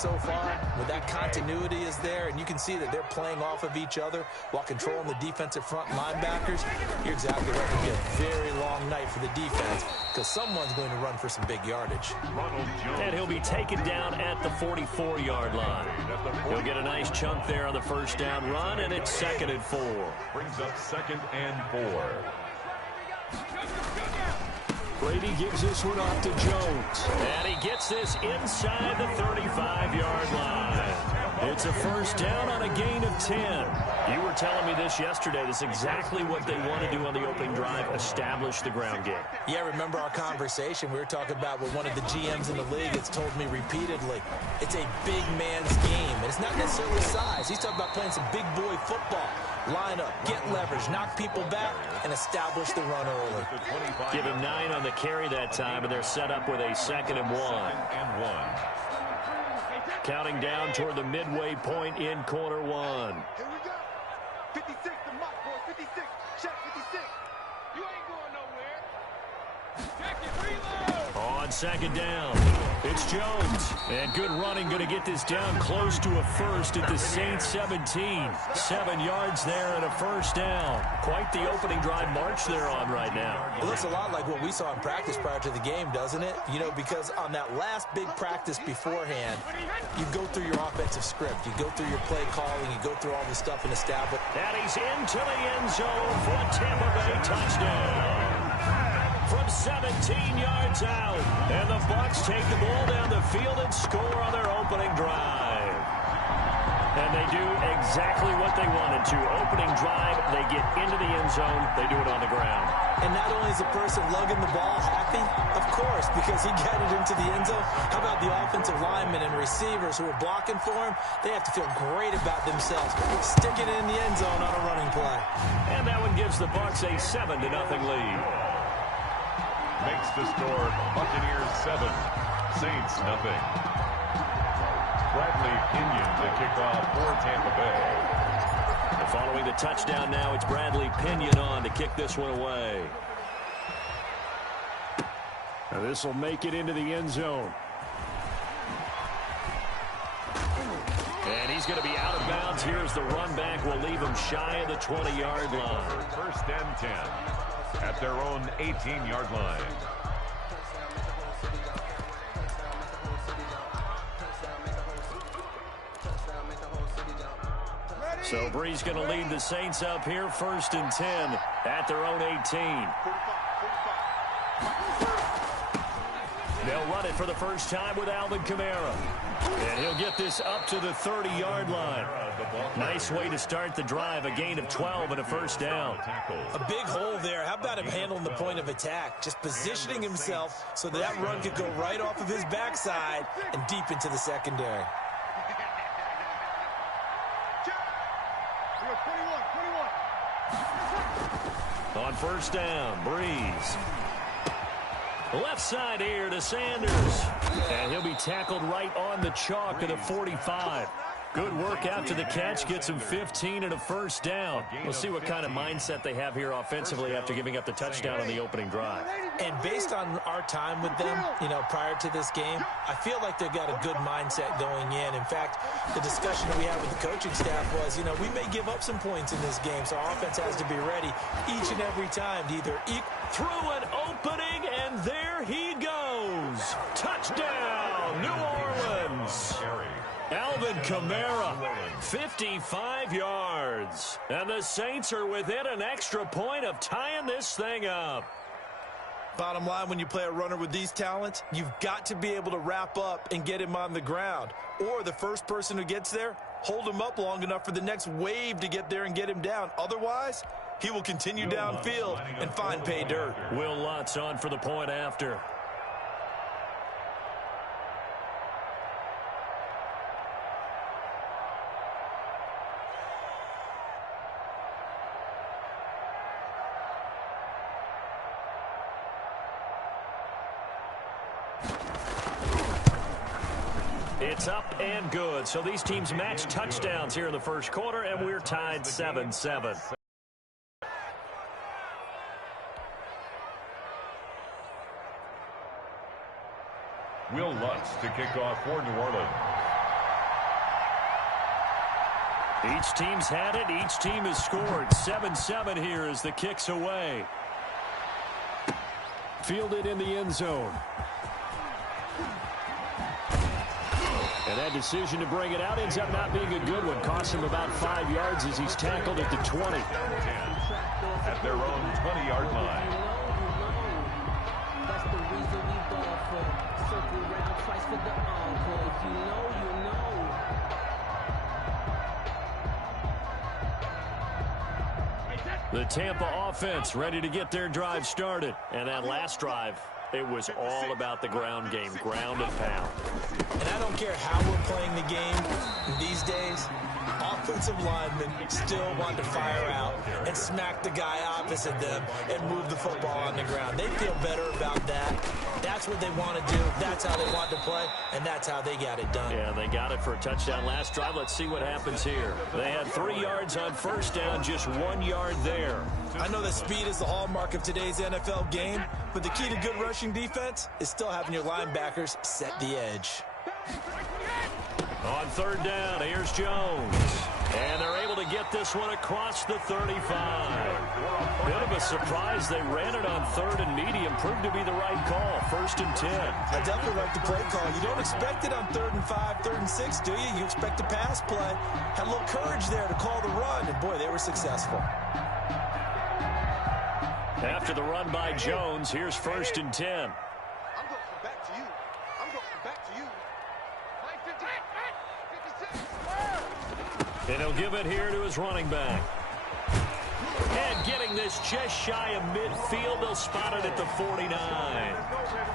so far, when that continuity is there and you can see that they're playing off of each other while controlling the defensive front linebackers, you're exactly right. It'll be a very long night for the defense because someone's going to run for some big yardage. And he'll be taken down at the 44-yard line. He'll get a nice chunk there on the first down run, and it's 2nd and 4. Brings up 2nd and 4. Brady gives this one off to Jones. And he gets this inside the 35-yard line. It's a first down on a gain of 10. You were telling me this yesterday. This is exactly what they want to do on the opening drive, establish the ground game. Yeah, remember our conversation? We were talking about what one of the GMs in the league has told me repeatedly. It's a big man's game, and it's not necessarily size. He's talking about playing some big boy football. Line up, get leverage, knock people back, and establish the run early. Give him 9 on the carry that time, and they're set up with a 2nd and 1. Counting down toward the midway point in quarter 1. Here we go. 56 to Mott, boy. 56. Check 56. You ain't going nowhere. Check it, reload. On 2nd down, it's Jones. And good running, going to get this down close to a first at the Saints 17. 7 yards there and a first down. Quite the opening drive march they're on right now. It looks a lot like what we saw in practice prior to the game, doesn't it? You know, because on that last big practice beforehand, you go through your offensive script. You go through your play calling. You go through all the stuff and establish. And he's into the end zone for a Tampa Bay touchdown. From 17 yards out. And the Bucs take the ball down the field and score on their opening drive. And they do exactly what they wanted to. Opening drive, they get into the end zone. They do it on the ground. And not only is the person lugging the ball happy, of course, because he got it into the end zone. How about the offensive linemen and receivers who are blocking for him? They have to feel great about themselves. Sticking it in the end zone on a running play. And that one gives the Bucs a 7-0 lead. Makes the score Buccaneers 7, Saints nothing. Bradley Pinion to kick off for Tampa Bay. And following the touchdown now, it's Bradley Pinion on to kick this one away. Now this will make it into the end zone. And he's going to be out of bounds. Here's the run back. Will leave him shy of the 20-yard line. First and 10 at their own 18-yard line. So Bree's going to lead the Saints up here, 1st and 10 at their own 18. They'll run it for the first time with Alvin Kamara. And he'll get this up to the 30-yard line. Nice way to start the drive, a gain of 12 and a first down. A big hole there. How about him handling the point of attack? Just positioning himself so that run could go right off of his backside and deep into the secondary. On first down, Breeze. Left side here to Sanders. And he'll be tackled right on the chalk of the 45. Good work after the catch. Gets him 15 and a first down. We'll see what kind of mindset they have here offensively after giving up the touchdown on the opening drive. And based on our time with them, you know, prior to this game, I feel like they've got a good mindset going in. In fact, the discussion that we had with the coaching staff was, you know, we may give up some points in this game, so our offense has to be ready each and every time to either through an opening, and there he goes. Touchdown, New Orleans. Alvin Kamara, 55 yards. And the Saints are within an extra point of tying this thing up. Bottom line, when you play a runner with these talents, you've got to be able to wrap up and get him on the ground. Or the first person who gets there, hold him up long enough for the next wave to get there and get him down. Otherwise, he will continue downfield and find pay dirt. Will Lutz on for the point after. It's up and good. So these teams match touchdowns here in the first quarter, and we're tied 7-7. Will Lutz to kick off for New Orleans. Each team's had it. Each team has scored. 7-7 here as the kick's away. Fielded in the end zone. And that decision to bring it out ends up not being a good one. Costs him about 5 yards as he's tackled at the 20. At their own 20-yard line. That's the reason we ball for. Circle round twice for the encore. If you know, you know. The Tampa offense ready to get their drive started. And that last drive, it was all about the ground game, ground and pound. And I don't care how we're playing the game these days, offensive linemen still want to fire out and smack the guy opposite them and move the football on the ground. They feel better about that. That's what they want to do. That's how they want to play, and that's how they got it done. Yeah, they got it for a touchdown last drive. Let's see what happens here. They had 3 yards on first down, just 1 yard there. I know that speed is the hallmark of today's NFL game, but the key to good rushing defense is still having your linebackers set the edge. On third down, here's Jones. And they're able to get this one across the 35. Bit of a surprise. They ran it on third and medium. Proved to be the right call. 1st and 10. I definitely like the play call. You don't expect it on 3rd and 5, 3rd and 6, do you? You expect a pass play. Had a little courage there to call the run, and boy, they were successful. After the run by Jones, here's 1st and 10. I'm going from back to you. I'm going from back to you. And he'll give it here to his running back. And getting this just shy of midfield, they'll spot it at the 49.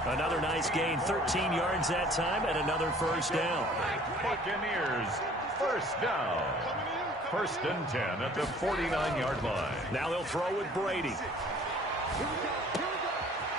Another nice gain, 13 yards that time, and another first down. Buccaneers, first down. 1st and 10 at the 49-yard line. Now they'll throw with Brady.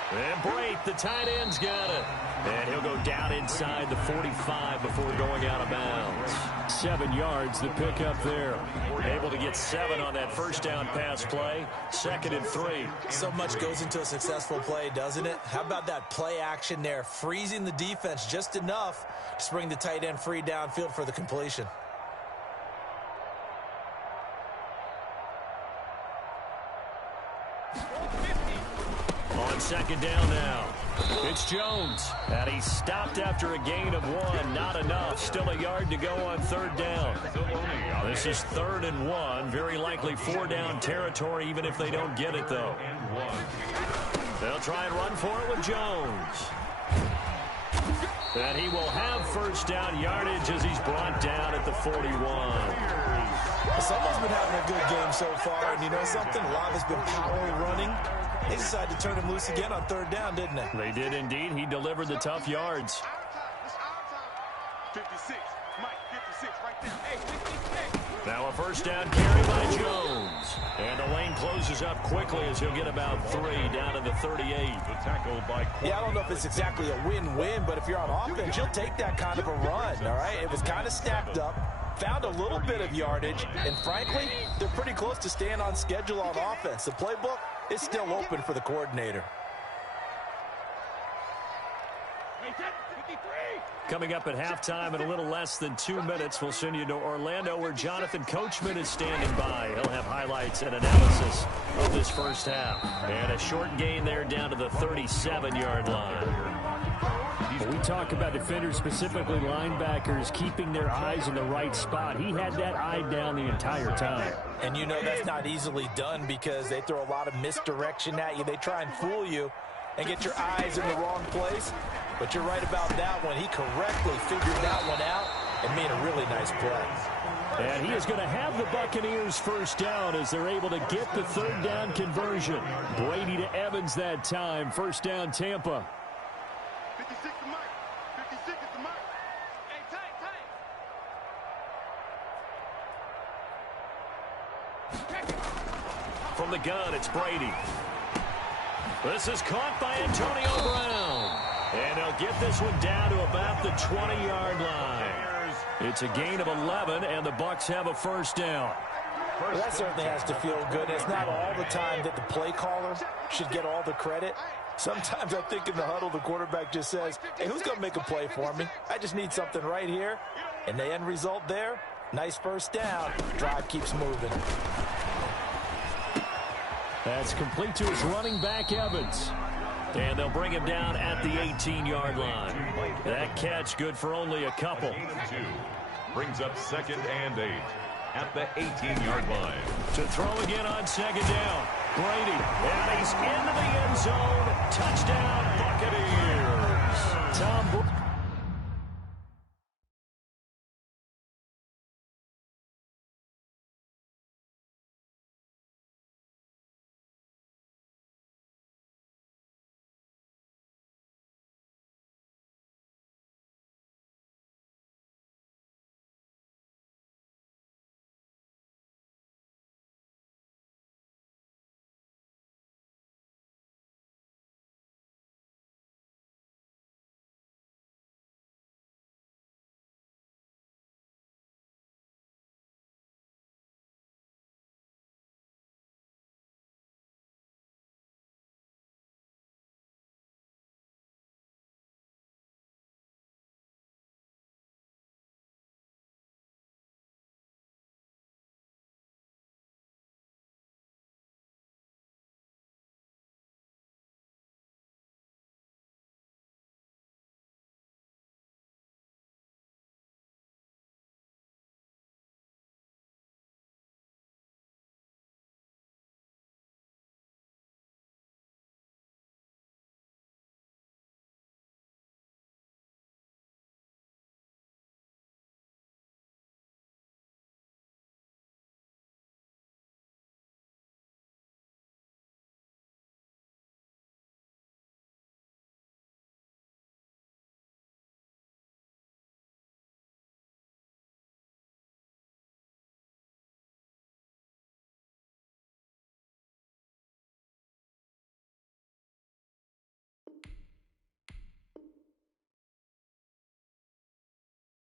And Brate, the tight end's got it. And he'll go down inside the 45 before going out of bounds. 7 yards, the pickup there. Able to get 7 on that first down pass play. 2nd and 3. So much goes into a successful play, doesn't it? How about that play action there? Freezing the defense just enough to bring the tight end free downfield for the completion. On 2nd down now. It's Jones. And he stopped after a gain of 1. Not enough. Still a yard to go on 3rd down. This is 3rd and 1. Very likely 4 down territory, even if they don't get it, though. They'll try and run for it with Jones. And he will have first down yardage as he's brought down at the 41. Someone's been having a good game so far, and you know something? A lot has been power running. They decided to turn him loose again on 3rd down, didn't they? They did indeed. He delivered the tough yards. 56, Mike, 56 right there. Hey, 56. Now a first down carry by Jones. And the lane closes up quickly as he'll get about 3 down to the 38. The tackle by... Yeah, I don't know if it's exactly a win-win, but if you're on offense, you'll take that kind of a run, all right? It was kind of stacked up. Found a little bit of yardage, and frankly, they're pretty close to staying on schedule on offense. The playbook is still open for the coordinator. Coming up at halftime in a little less than 2 minutes, we'll send you to Orlando where Jonathan Coachman is standing by. He'll have highlights and analysis of this first half. And a short gain there down to the 37-yard line. When we talk about defenders, specifically linebackers, keeping their eyes in the right spot. He had that eye down the entire time. And you know that's not easily done because they throw a lot of misdirection at you. They try and fool you and get your eyes in the wrong place. But you're right about that one. He correctly figured that one out and made a really nice play. And he is going to have the Buccaneers first down as they're able to get the 3rd down conversion. Brady to Evans that time. First down, Tampa. 56 to Mike. 56 is to Mike. Hey, tight. From the gun, it's Brady. This is caught by Antonio Brown. And they'll get this one down to about the 20-yard line. It's a gain of 11, and the Bucs have a first down. Well, that certainly has to feel good. It's not all the time that the play caller should get all the credit. Sometimes I think in the huddle, the quarterback just says, hey, who's going to make a play for me? I just need something right here. And the end result there, Nice first down. Drive keeps moving. That's complete to his running back, Evans. And they'll bring him down at the 18-yard line. That catch good for only a couple. Brings up 2nd and 8 at the 18-yard line. To throw again on 2nd down. Brady, and he's into the end zone. Touchdown, Buccaneers. Tom Brady.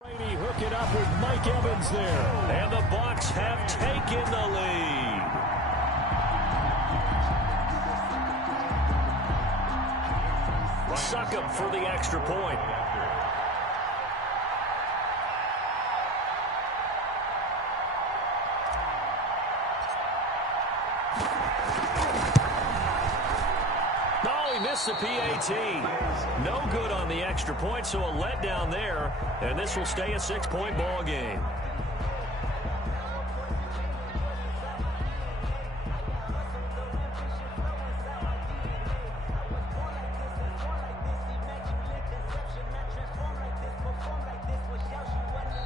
Brady hook it up with Mike Evans there. And the Bucs have taken the lead. Suck him for the extra point. The PAT. No good on the extra point, so a letdown there, and this will stay a 6-point ball game.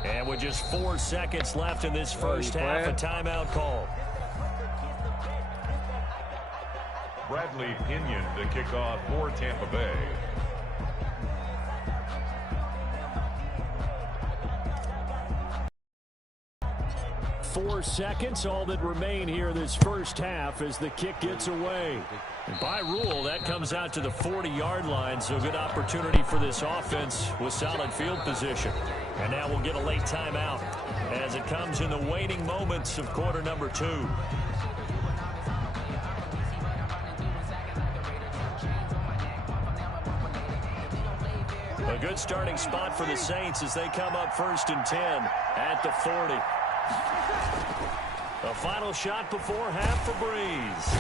And with just 4 seconds left in this first half, a timeout call. Bradley Pinion to kick off for Tampa Bay. Four seconds, all that remain here this first half as the kick gets away. And by rule, that comes out to the 40-yard line, so good opportunity for this offense with solid field position. And now we'll get a late timeout as it comes in the waning moments of quarter number 2. A good starting spot for the Saints as they come up 1st and 10 at the 40. A final shot before half for Breeze.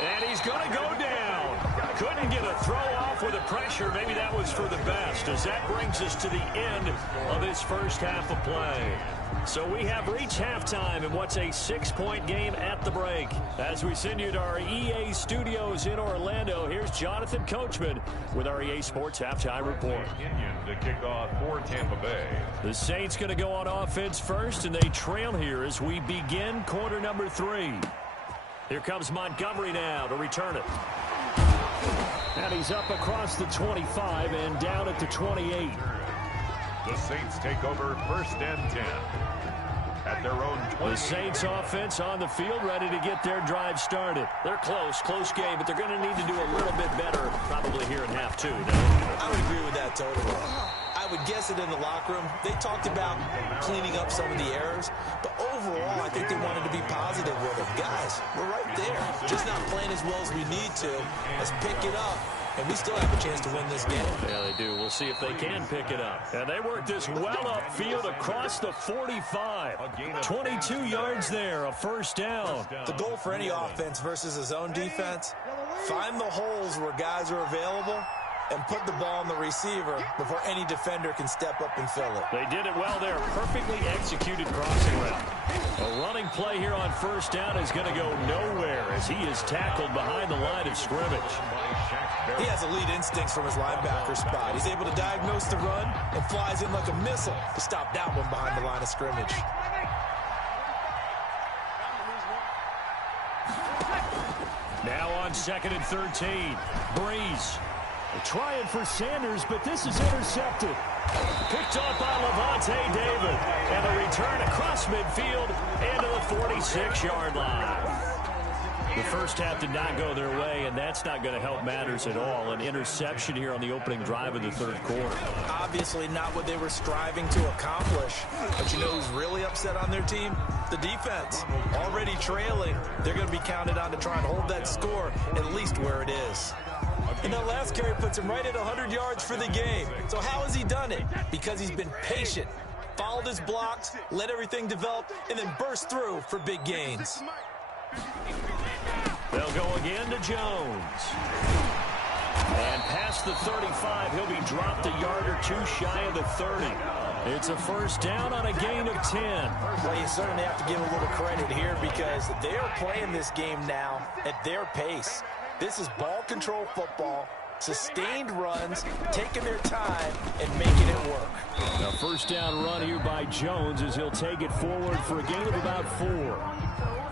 And he's going to go down. Couldn't get a throw off with the pressure. Maybe that was for the best, as that brings us to the end of this first half of play. So we have reached halftime in what's a 6-point game at the break. As we send you to our EA studios in Orlando, here's Jonathan Coachman with our EA Sports Halftime Report. To kick off for Tampa Bay. The Saints going to go on offense first, and they trail here as we begin quarter number 3. Here comes Montgomery now to return it. And he's up across the 25 and down at the 28. The Saints take over 1st and 10 at their own 20. The Saints offense on the field, ready to get their drive started. They're close game, but they're going to need to do a little bit better probably here in half 2. No? I would agree with that totally. I would guess it in the locker room. They talked about cleaning up some of the errors, but overall, I think they wanted to be positive with it. Guys, we're right there. Just not playing as well as we need to. Let's pick it up and we still have a chance to win this game. Yeah, they do. We'll see if they can pick it up. And they work this well upfield across the 45. 22 yards there, a first down. The goal for any offense versus a zone defense, find the holes where guys are available and put the ball on the receiver before any defender can step up and fill it. They did it well there. Perfectly executed crossing route. A running play here on first down is going to go nowhere as he is tackled behind the line of scrimmage. He has elite instincts from his linebacker spot. He's able to diagnose the run and flies in like a missile to stop that one behind the line of scrimmage. Now on 2nd and 13. Breeze. Trying for Sanders, but this is intercepted. Picked off by Levante David. And a return across midfield into the 46-yard line. The first half did not go their way, and that's not going to help matters at all. An interception here on the opening drive of the third quarter. Obviously not what they were striving to accomplish. But you know who's really upset on their team? The defense. Already trailing. They're going to be counted on to try and hold that score at least where it is. And that last carry puts him right at 100 yards for the game. So how has he done it? Because he's been patient, followed his blocks, let everything develop, and then burst through for big gains. They'll go again to Jones. And past the 35, he'll be dropped a yard or two shy of the 30. It's a first down on a gain of 10. Well, you certainly have to give a little credit here because they are playing this game now at their pace. This is ball control football, sustained runs, taking their time, and making it work. Now, first down run here by Jones as he'll take it forward for a gain of about 4.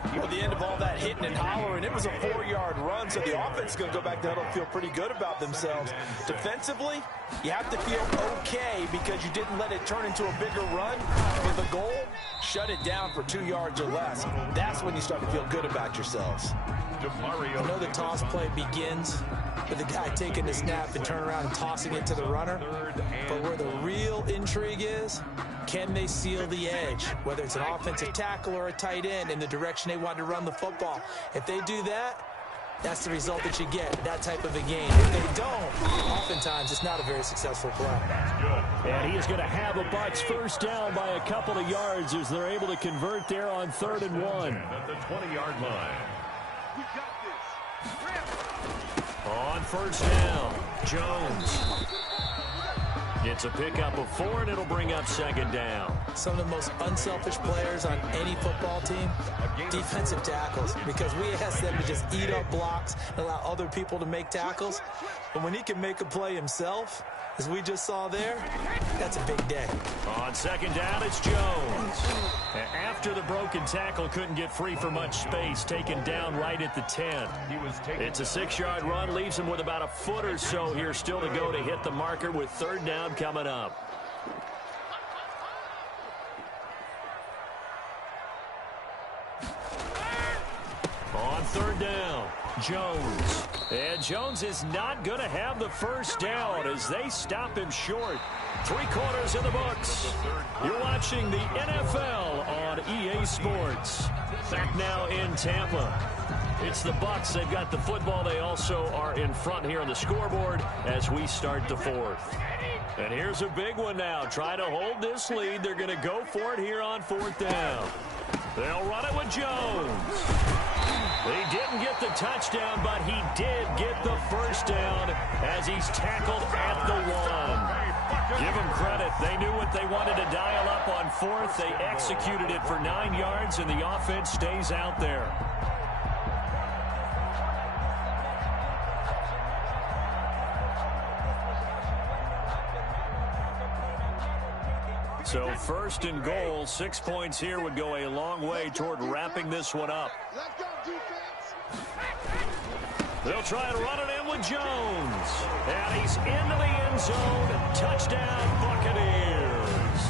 At the end of all that hitting and hollering, it was a 4-yard run, so the offense is going to go back to huddle and feel pretty good about themselves. Defensively, you have to feel okay because you didn't let it turn into a bigger run. For the goal, shut it down for 2 yards or less. That's when you start to feel good about yourselves. I know the toss play begins with the guy taking the snap and turn around and tossing it to the runner. But where the real intrigue is, can they seal the edge? Whether it's an offensive tackle or a tight end in the direction they want to run the football. If they do that, that's the result that you get, that type of a game. If they don't, oftentimes it's not a very successful play. And he is going to have a Bucs first down by a couple of yards as they're able to convert there on 3rd and 1. At the 20-yard line. We got this. On first down, Jones. It's a pickup of 4, and it'll bring up 2nd down. Some of the most unselfish players on any football team, defensive tackles, because we ask them to just eat up blocks and allow other people to make tackles. But when he can make a play himself, as we just saw there, that's a big day. On 2nd down, it's Jones. After the broken tackle, couldn't get free for much space, taken down right at the 10. It's a 6-yard run, leaves him with about a foot or so here still to go to hit the marker with 3rd down coming up. On 3rd down, Jones. And Jones is not going to have the first down as they stop him short. 3 quarters in the books. You're watching the NFL on EA Sports. Back now in Tampa. It's the Bucs. They've got the football. They also are in front here on the scoreboard as we start the 4th. And here's a big one now. Trying to hold this lead. They're going to go for it here on 4th down. They'll run it with Jones. They didn't get the touchdown, but he did get the first down as he's tackled at the 1. Give them credit. They knew what they wanted to dial up on 4th. They executed it for 9 yards, and the offense stays out there. So 1st and goal, 6 points here would go a long way toward wrapping this one up. Let's go, defense. They'll try to run it in with Jones. And he's into the end zone. Touchdown, Buccaneers.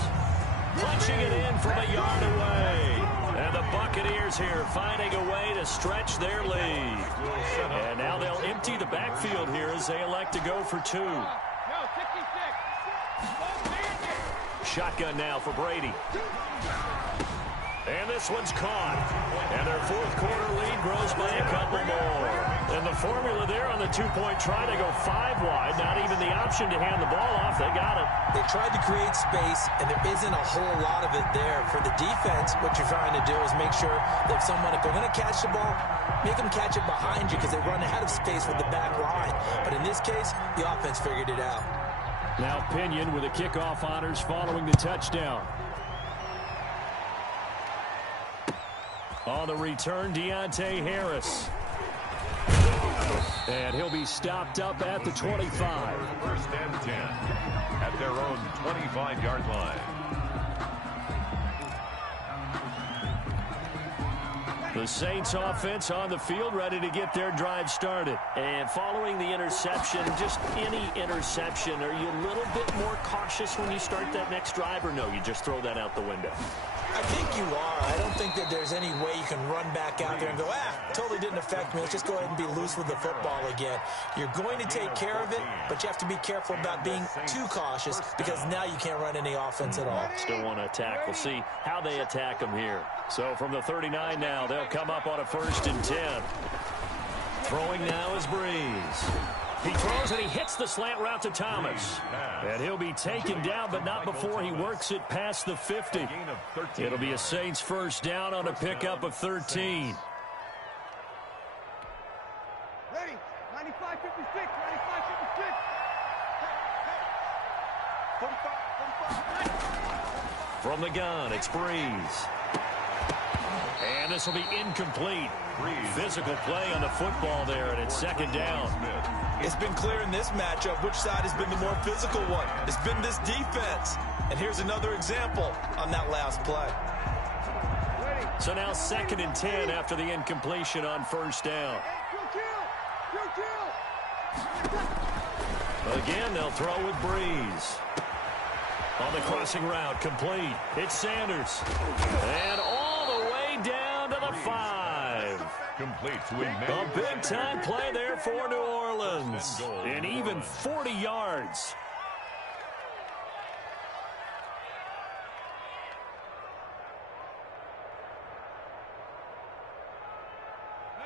Punching it in from a yard away. And the Buccaneers here finding a way to stretch their lead. And now they'll empty the backfield here as they elect to go for 2. Yo, 66. Shotgun now for Brady. And this this one's caught. And their fourth quarter lead grows by a couple more. And the formula there on the two-point try to go 5 wide. Not even the option to hand the ball off. They got it. They tried to create space, and there isn't a whole lot of it there. For the defense, what you're trying to do is make sure that someone, if they're going to catch the ball, make them catch it behind you because they run out of space with the back line. But in this case, the offense figured it out. Now Pinion with the kickoff honors following the touchdown. On the return, Deontay Harris. And he'll be stopped up at the 25. First and 10 at their own 25-yard line. The Saints offense on the field, ready to get their drive started. And following the interception, just any interception, are you a little bit more cautious when you start that next drive, or no, you just throw that out the window? I think you are. I don't think that there's any way you can run back out there and go, totally didn't affect me. Let's just go ahead and be loose with the football again. You're going to take care of it, but you have to be careful about being too cautious because now you can't run any offense at all. Still want to attack. We'll see how they attack them here. So from the 39 now, they'll come up on a 1st and 10. Throwing now is Breeze. He throws and he hits the slant route to Thomas. And he'll be taken down, but not before he works it past the 50. It'll be a Saints first down on a pickup of 13. Ready? 95, 56, 95, 56. Hey, 45. From the gun, it's Breeze. And this will be incomplete. Physical play on the football there, and it's 2nd down. It's been clear in this matchup which side has been the more physical one. It's been this defense. And here's another example on that last play. So now 2nd and 10 after the incompletion on 1st down. Again, they'll throw with Breeze. On the crossing route, complete. It's Sanders. And all the way down to the 5. Complete to A big-time play there for New Orleans. And even 40 yards.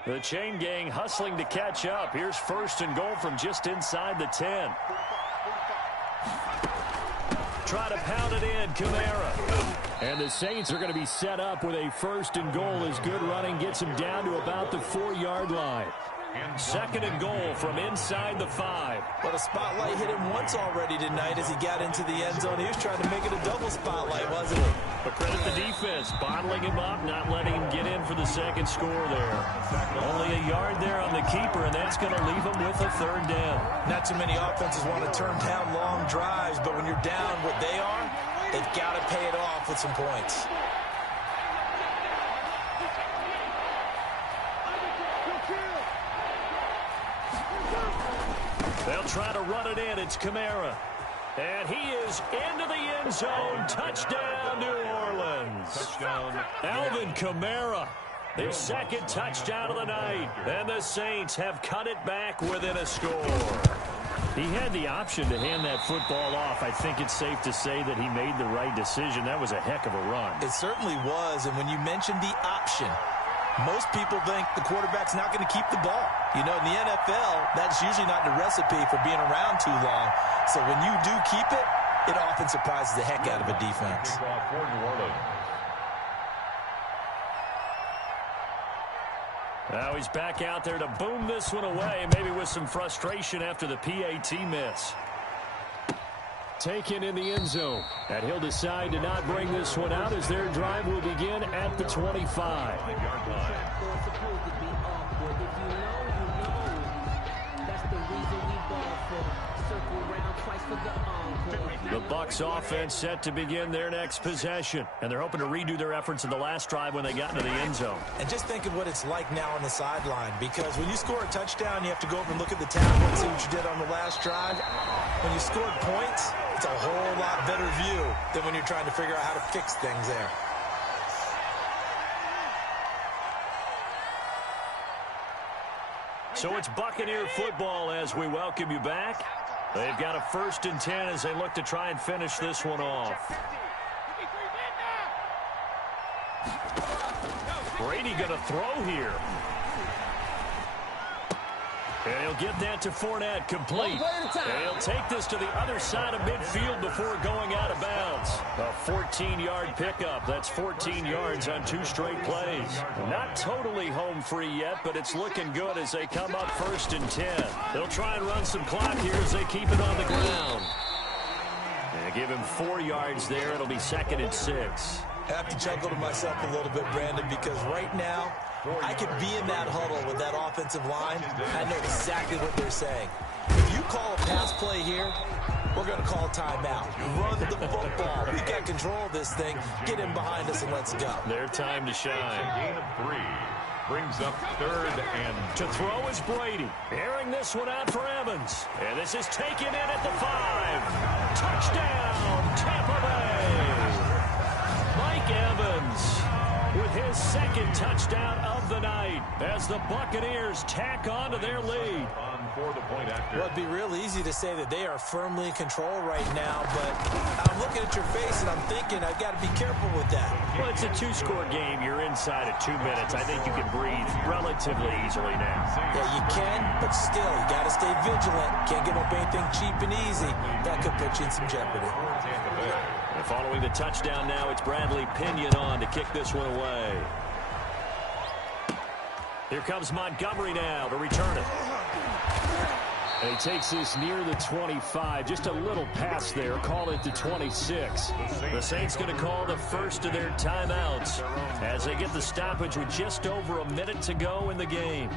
The chain gang hustling to catch up. Here's 1st and goal from just inside the 10. Try to pound it in, Kamara. And the Saints are going to be set up with a 1st and goal as good running gets him down to about the 4-yard line. 2nd and goal from inside the 5. But a spotlight hit him once already tonight as he got into the end zone. He was trying to make it a double spotlight, wasn't he? But credit the defense, bottling him up, not letting him get in for the 2nd score there. Only a yard there on the keeper, and that's going to leave him with a 3rd down. Not too many offenses want to turn down long drives, but when you're down what they are, they've got to pay it off with some points. They'll try to run it in. It's Kamara. And he is into the end zone. Touchdown, New Orleans. Touchdown. Alvin Kamara, his 2nd touchdown of the night. And the Saints have cut it back within a score. He had the option to hand that football off. I think it's safe to say that he made the right decision. That was a heck of a run. It certainly was. And when you mentioned the option, most people think the quarterback's not going to keep the ball. You know, in the NFL, that's usually not the recipe for being around too long. So when you do keep it, it often surprises the heck out of a defense. Now he's back out there to boom this one away, maybe with some frustration after the PAT miss. Taken in the end zone. And he'll decide to not bring this one out as their drive will begin at the 25. The Bucs offense set to begin their next possession. And they're hoping to redo their efforts in the last drive when they got into the end zone. And just think of what it's like now on the sideline, because when you score a touchdown, you have to go over and look at the tablet and see what you did on the last drive. When you scored points, it's a whole lot better view than when you're trying to figure out how to fix things there. So it's Buccaneer football as we welcome you back. They've got a 1st and 10 as they look to try and finish this one off. Brady going to throw here. And he'll get that to Fournette, complete. And he'll take this to the other side of midfield before going out of bounds. A 14-yard pickup. That's 14 yards on 2 straight plays. Not totally home free yet, but it's looking good as they come up 1st and 10. They'll try and run some clock here as they keep it on the ground. And give him 4 yards there. It'll be 2nd and 6. I have to chuckle to myself a little bit, Brandon, because right now I could be in that huddle with that offensive line. I know exactly what they're saying. If you call a pass play here, we're going to call timeout. Run the football. We got control of this thing. Get in behind us and let's go. Their time to shine. Gain of 3 brings up 3rd and to throw is Brady. Airing this one out for Evans. And this is taken in at the 5. Touchdown, Tampa Bay. Mike Evans with his 2nd touchdown of the night as the Buccaneers tack on to their lead. for the point after. Well, it'd be real easy to say that they are firmly in control right now, but I'm looking at your face and I'm thinking I've got to be careful with that. Well, it's a 2-score game. You're inside of 2 minutes. I think you can breathe relatively easily now. Yeah, you can, but still, you got to stay vigilant. Can't give up anything cheap and easy. That could put you in some jeopardy. And following the touchdown now, it's Bradley Pinion on to kick this one away. Here comes Montgomery now to return it. And he takes this near the 25. Just a little pass there. Call it the 26. The Saints going to call the first of their timeouts as they get the stoppage with just over a minute to go in the game.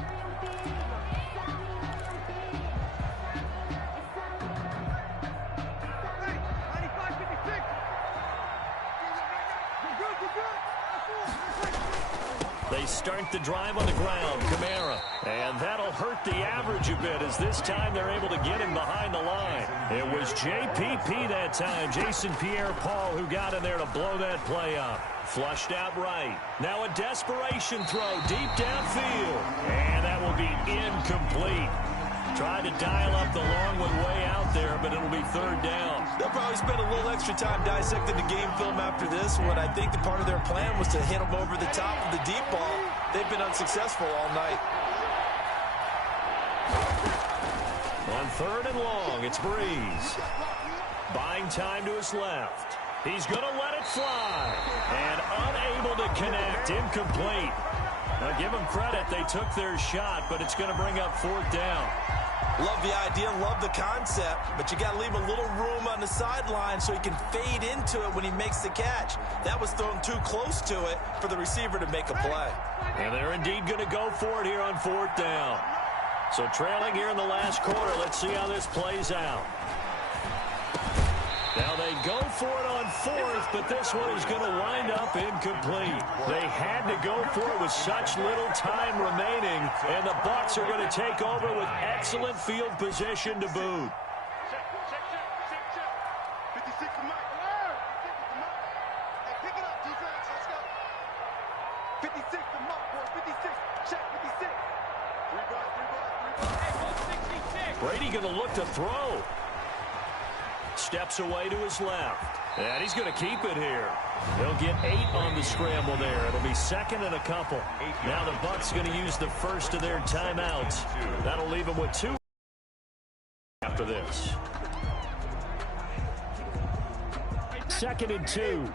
They start the drive on the ground. Kamara. And that'll hurt the average a bit as this time they're able to get him behind the line. It was JPP that time, Jason Pierre-Paul, who got in there to blow that play up. Flushed out right. Now a desperation throw deep downfield. And that will be incomplete. Tried to dial up the long one way out there, but it'll be third down. They'll probably spend a little extra time dissecting the game film after this one. I think the part of their plan was to hit them over the top of the deep ball. They've been unsuccessful all night. On third and long, it's Breeze. Buying time to his left. He's going to let it fly. And unable to connect. Incomplete. Now, give them credit. They took their shot, but it's going to bring up fourth down. Love the idea, love the concept, but you got to leave a little room on the sideline so he can fade into it when he makes the catch. That was thrown too close to it for the receiver to make a play. And they're indeed going to go for it here on fourth down. So trailing here in the last quarter, let's see how this plays out. Now they go for it on fourth, but this one is going to wind up incomplete. They had to go for it with such little time remaining, and the Bucs are going to take over with excellent field position to boot. 56 to Mike. Hey, pick it up, defense. Let's go. 56 to Mike, boy. 56. Check 56. 3 ball. Hey, 166. Brady going to look to throw. Steps away to his left. And he's going to keep it here. They'll get 8 on the scramble there. It'll be second and a couple. Now the Bucs going to use the first of their timeouts. That'll leave them with 2 after this. Second and 2.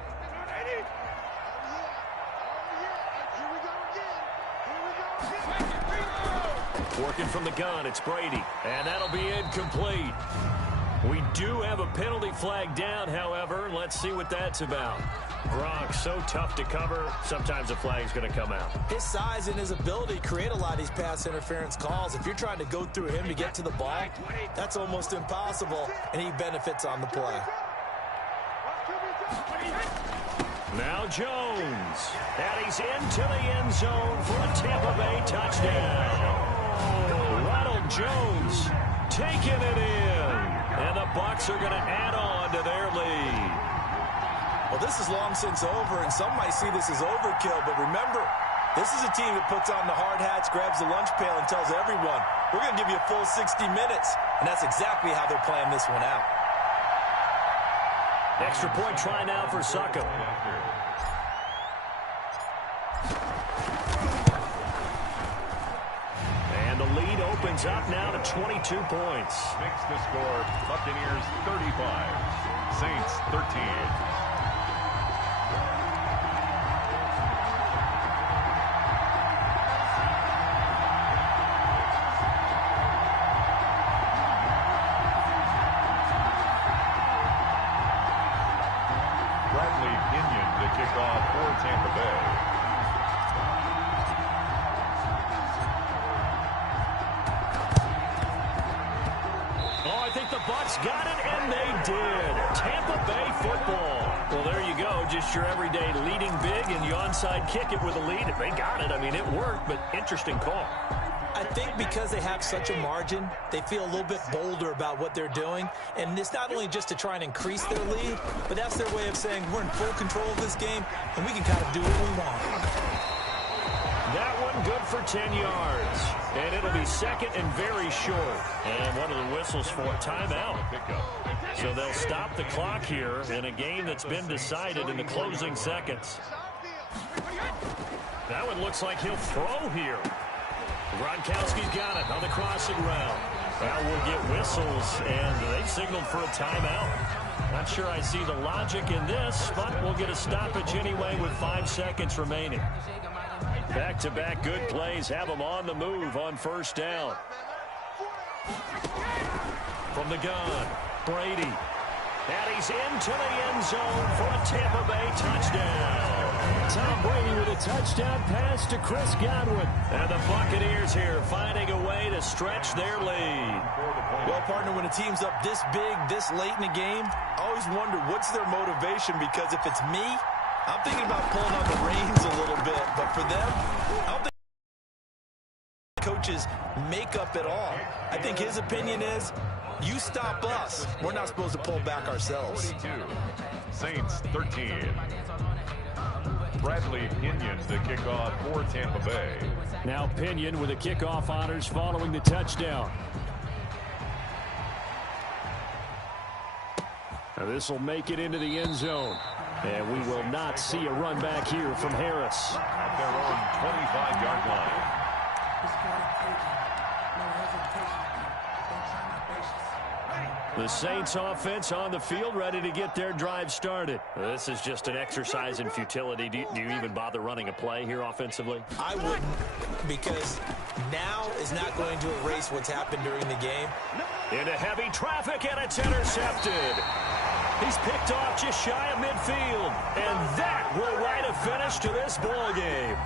Working from the gun, it's Brady. And that'll be incomplete. We do have a penalty flag down, however. Let's see what that's about. Gronk, so tough to cover. Sometimes a flag's going to come out. His size and his ability create a lot of these pass interference calls. If you're trying to go through him to get to the ball, that's almost impossible, and he benefits on the play. Now Jones. And he's into the end zone for a Tampa Bay touchdown. Ronald Jones taking it in. And the Bucs are going to add on to their lead. Well, this is long since over, and some might see this as overkill, but remember, this is a team that puts on the hard hats, grabs the lunch pail, and tells everyone, we're going to give you a full 60 minutes, and that's exactly how they're playing this one out. Extra point try now for Suckup. opens up now to 22 points. Makes the score Buccaneers 35, Saints 13. Kickoff for Tampa Bay. Oh, I think the Bucs got it, and they did. Tampa Bay football. Well, there you go. Just your everyday leading big, and you onside kick it with a lead. They got it. I mean, it worked, but interesting call. I think because they have such a margin, they feel a little bit bolder about what they're doing. And it's not only just to try and increase their lead, but that's their way of saying we're in full control of this game, and we can kind of do what we want. That one good for 10 yards. And it'll be second and very short. And one of the whistles for a timeout. So they'll stop the clock here in a game that's been decided in the closing seconds. That one looks like he'll throw here. Gronkowski's got it on the crossing route. Now we'll get whistles, and they signaled for a timeout. Not sure I see the logic in this, but we'll get a stoppage anyway with 5 seconds remaining. Back-to-back good plays have them on the move on first down. From the gun, Brady. And he's into the end zone for a Tampa Bay touchdown. Tom Brady with a touchdown pass to Chris Godwin. And the Buccaneers here finding a way to stretch their lead. Well, partner, when a team's up this big, this late in the game, I always wonder what's their motivation, because if it's me, I'm thinking about pulling on the reins a little bit. But for them, I don't think coaches make up at all. I think his opinion is, you stop us. We're not supposed to pull back ourselves. 42, Saints 13. Bradley Pinion the kickoff for Tampa Bay. Now Pinion with the kickoff honors following the touchdown. Now this will make it into the end zone. And we will not see a run back here from Harris. At their own 25-yard line. The Saints offense on the field, ready to get their drive started. This is just an exercise in futility. Do you even bother running a play here offensively? I wouldn't, because now is not going to erase what's happened during the game. Into heavy traffic, and it's intercepted. He's picked off just shy of midfield, and that will write a finish to this ball game.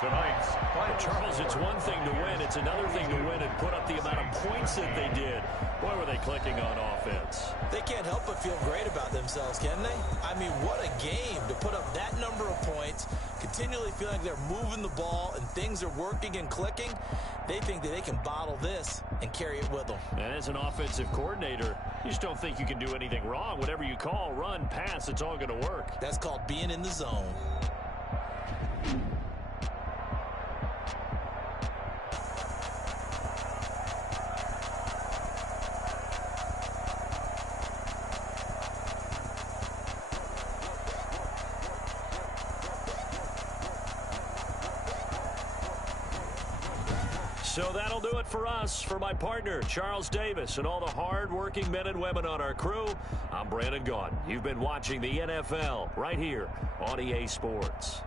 Tonight's final. Charles, it's one thing to win. It's another thing to win and put up the amount of points that they did. Boy, were they clicking on offense. They can't help but feel great about themselves, can they? I mean, what a game to put up that number of points, continually feeling like they're moving the ball and things are working and clicking. They think that they can bottle this and carry it with them. And as an offensive coordinator, you just don't think you can do anything wrong. Whatever you call, run, pass, it's all going to work. That's called being in the zone. So that'll do it for us. For my partner, Charles Davis, and all the hard-working men and women on our crew, I'm Brandon Gaudin. You've been watching the NFL right here on EA Sports.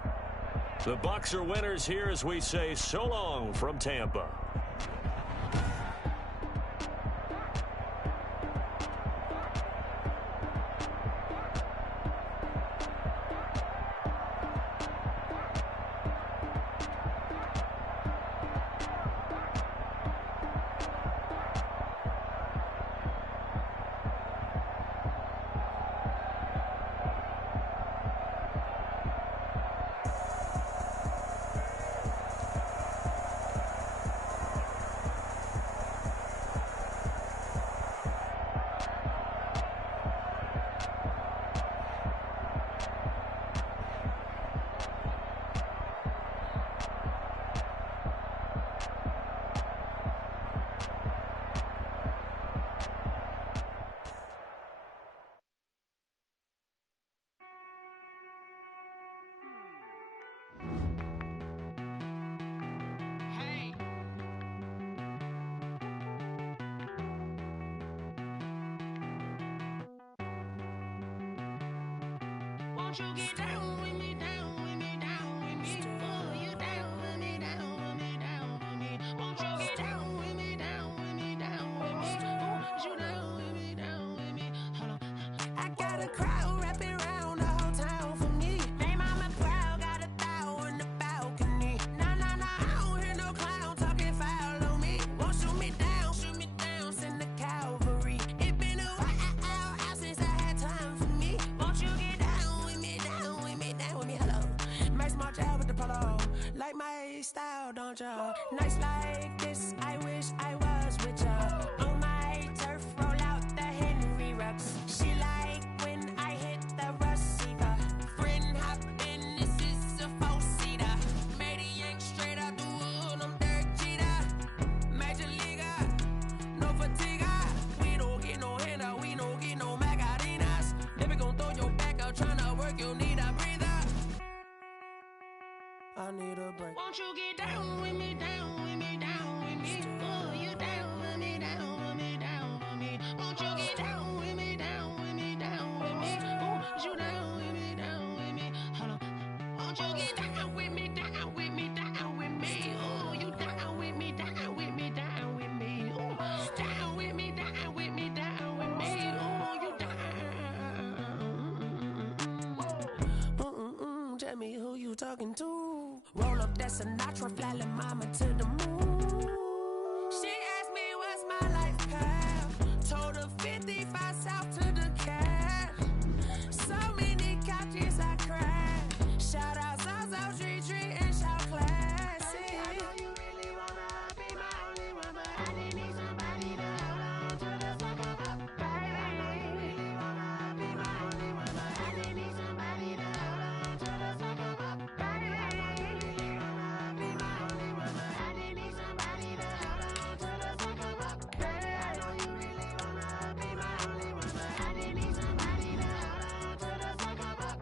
The Bucs are winners here as we say so long from Tampa. Won't you get down with me, down with me, down with me? Oh, you down with me, down with me, down with me. Won't you get down with me, down with me, down with me? Oh, you down with me, down with me. Hold on. I got a crowd wrapping around the whole town for me. They mama proud, got a thou in the balcony. Nah, nah, nah, I don't hear no clown talking foul on me. Won't shoot me down, send the cavalry. It been a while since I had time for me. Won't you get down with me, down with me, down with me? Hello. Max March out with the polo. Like my style, don't ya? Nights like this, I wish I was with ya. On my turf, roll out the Henry Rux. She like when I hit the receiver. Friend hop in, this is a four-seater. Made a yank straight out the wood, I'm Derek Jeter. Major leaguer, no fatigue. We don't get no handout, we don't get no Macarinas. Never gon' throw your back out, tryna work, you need a breather. I need a break. Won't you get down with me, down with me, down with me? Oh, you down with me, down with me, down with me. Won't you get down with me, down with me, down with me? Oh, you down with me, down with me. Hold on. Won't you get down with me, down with me, down with me? Oh, you down with me, down with me, down with me. Oh, down with me, down with me, down with me. Oh, you down. Tell me who you talking to. Roll up that Sinatra, fly like mama to the moon. She asked me what's my life path. Told her 55 south to the cash. So many couches I crashed. Shout out South Street and shout classic. I know you really wanna be my only one, but I didn't need somebody to hold on to the sucker up, baby. I know you really wanna be my only one, but I didn't need somebody to hold on to the sucker up, baby. I know you really wanna be my only one, but I didn't need somebody to hold on to the sucker up, baby. I know you really wanna be my only one, but I didn't need somebody to hold on to the sucker up.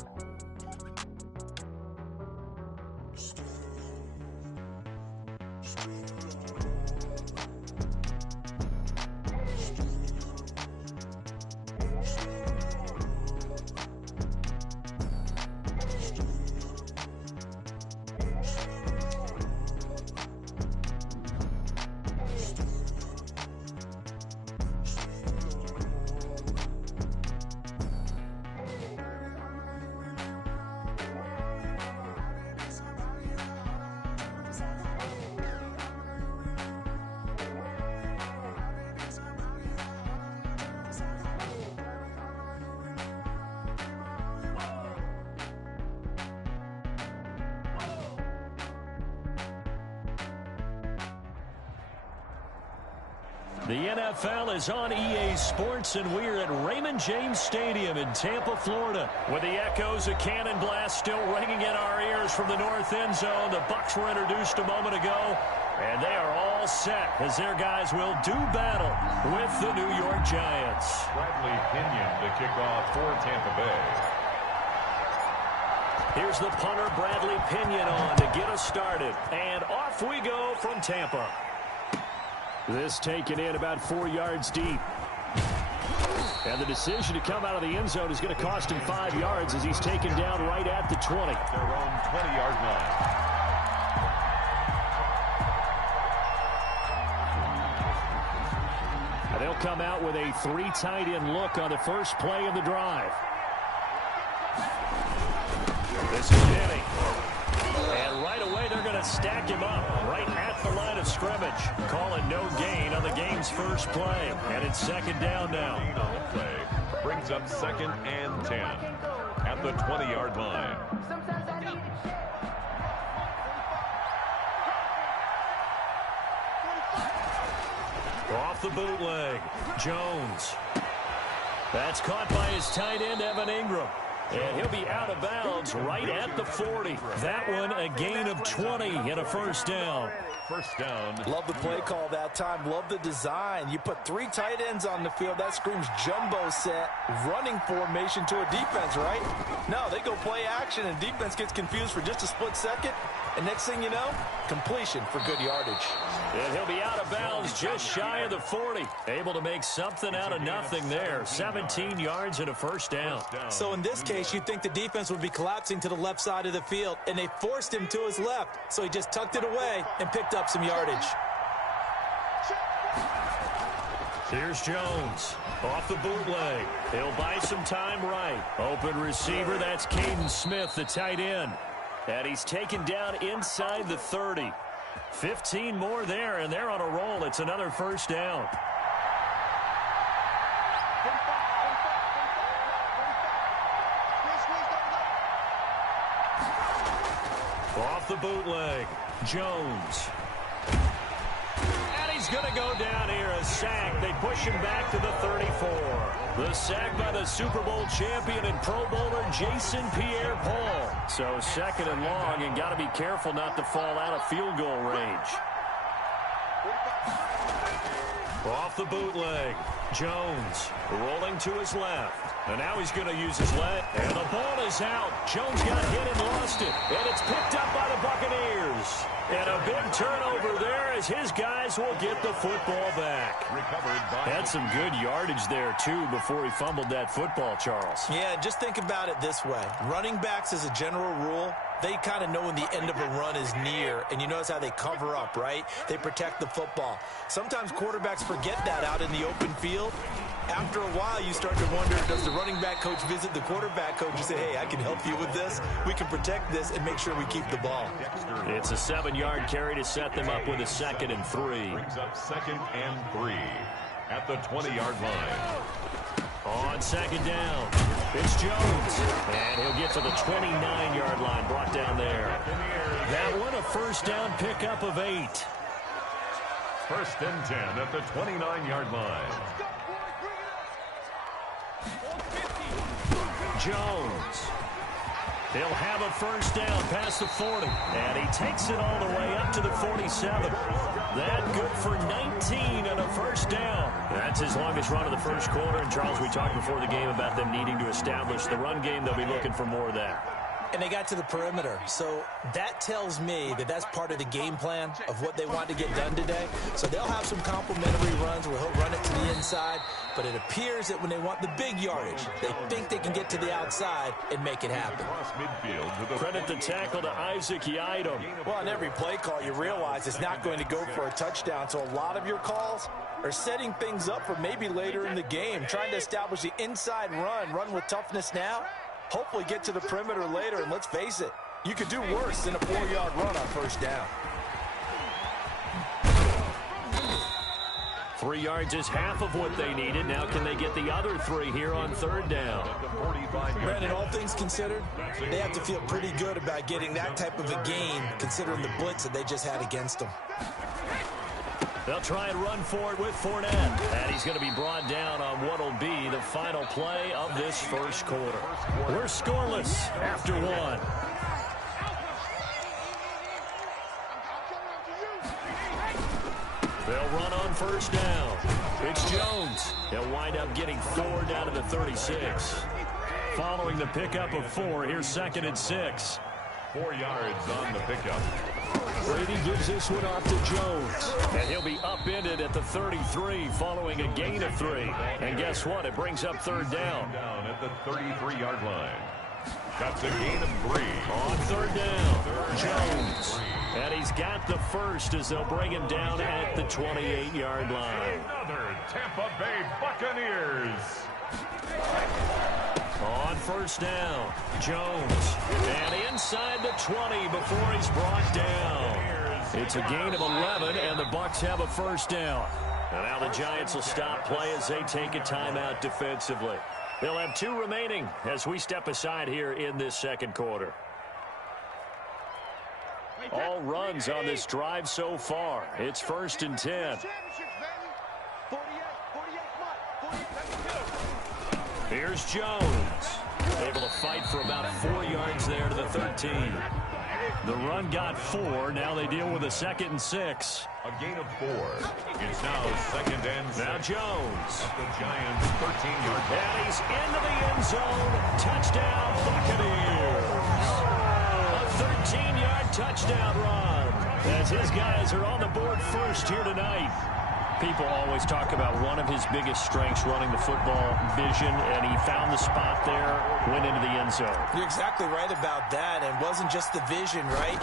The NFL is on EA Sports, and we're at Raymond James Stadium in Tampa, Florida, with the echoes of Cannon Blast still ringing in our ears from the north end zone. The Bucs were introduced a moment ago, and they are all set as their guys will do battle with the New York Giants. Bradley Pinion to kick off for Tampa Bay. Here's the punter, Bradley Pinion, on to get us started. And off we go from Tampa. This taken in about 4 yards deep. And the decision to come out of the end zone is going to cost him 5 yards as he's taken down right at the 20. Their own 20-yard line. And they'll come out with a 3 tight end look on the first play of the drive. This is Denny. And right away they're going to stack him up right at the line of scrimmage. Calling no gain on the game's first play. And it's second down now. Play brings up 2nd and 10 at the 20-yard line. Off the bootleg, Jones. That's caught by his tight end, Evan Ingram. And he'll be out of bounds right at the 40. That one a gain of 20 and a first down. First down. Love the play call that time. Love the design. You put 3 tight ends on the field. That screams jumbo set, running formation to a defense, right? No, they go play action, and defense gets confused for just a split second. And next thing you know, completion for good yardage. And he'll be out of bounds just shy of the 40. Able to make something out of nothing there. 17 yards and a first down. So in this case, case, you'd think the defense would be collapsing to the left side of the field, and they forced him to his left, so he just tucked it away and picked up some yardage. Here's Jones off the bootleg. He'll buy some time right. Open receiver, that's Caden Smith, the tight end. And he's taken down inside the 30. 15 more there, and they're on a roll. It's another first down. Off the bootleg, Jones. And he's going to go down here, a sack. They push him back to the 34. The sack by the Super Bowl champion and Pro Bowler Jason Pierre-Paul. So second and long, and got to be careful not to fall out of field goal range. Off the bootleg, Jones rolling to his left. And now he's going to use his leg. And the ball is out. Jones got hit and lost it. And it's picked up by the Buccaneers. And a big turnover there as his guys will get the football back. Had some good yardage there, too, before he fumbled that football, Charles. Yeah, just think about it this way. Running backs, as a general rule, they kind of know when the end of a run is near, and you notice how they cover up, right? They protect the football. Sometimes quarterbacks forget that out in the open field. After a while, you start to wonder, does the running back coach visit the quarterback coach and say, hey, I can help you with this. We can protect this and make sure we keep the ball. It's a 7-yard carry to set them up with a 2nd and 3. Brings up 2nd and 3 at the 20-yard line. On 2nd down, it's Jones. And he'll get to the 29-yard line, brought down there. That one, a first down pickup of 8. 1st and 10 at the 29-yard line. Jones. He'll have a first down past the 40. And he takes it all the way up to the 47. That good for 19 and a first down. That's his longest run of the first quarter. And, Charles, we talked before the game about them needing to establish the run game. They'll be looking for more of that. And they got to the perimeter. So that tells me that that's part of the game plan of what they want to get done today. So they'll have some complementary runs where he'll run it to the inside. But it appears that when they want the big yardage, they think they can get to the outside and make it happen. Credit the tackle to Isaac Yiadom. Well, on every play call, you realize it's not going to go for a touchdown. So a lot of your calls are setting things up for maybe later in the game, trying to establish the inside run with toughness now. Hopefully get to the perimeter later, and let's face it, you could do worse than a 4-yard run on first down. 3 yards is half of what they needed. Now can they get the other 3 here on 3rd down? Brandon, all things considered, they have to feel pretty good about getting that type of a gain, considering the blitz that they just had against them. They'll try and run for it with Fournette. And he's going to be brought down on what will be the final play of this first quarter. We're scoreless after 1. They'll run on first down. It's Jones. He'll wind up getting 4 down to the 36. Following the pickup of 4, here's 2nd and 6. 4 yards on the pickup. Brady gives this one off to Jones. And he'll be upended at the 33 following a gain of 3. And guess what? It brings up 3rd down. Down at the 33-yard line. That's a gain of 3. On 3rd down, Jones. And he's got the first as they'll bring him down at the 28-yard line. Another Tampa Bay Buccaneers. On first down, Jones. And inside the 20 before he's brought down. It's a gain of 11, and the Bucs have a first down. And now the Giants will stop play as they take a timeout defensively. They'll have 2 remaining as we step aside here in this second quarter. All runs on this drive so far. It's 1st and 10. Here's Jones. Able to fight for about 4 yards there to the 13. The run got 4. Now they deal with a 2nd and 6. A gain of 4. It's now 2nd and 6. Now Jones. At the Giants' 13-yard line. And he's into the end zone. Touchdown, Buccaneers. A 13-yard touchdown run. As his guys are on the board first here tonight. People always talk about one of his biggest strengths running the football, vision, and he found the spot there, went into the end zone. You're exactly right about that, and it wasn't just the vision, right?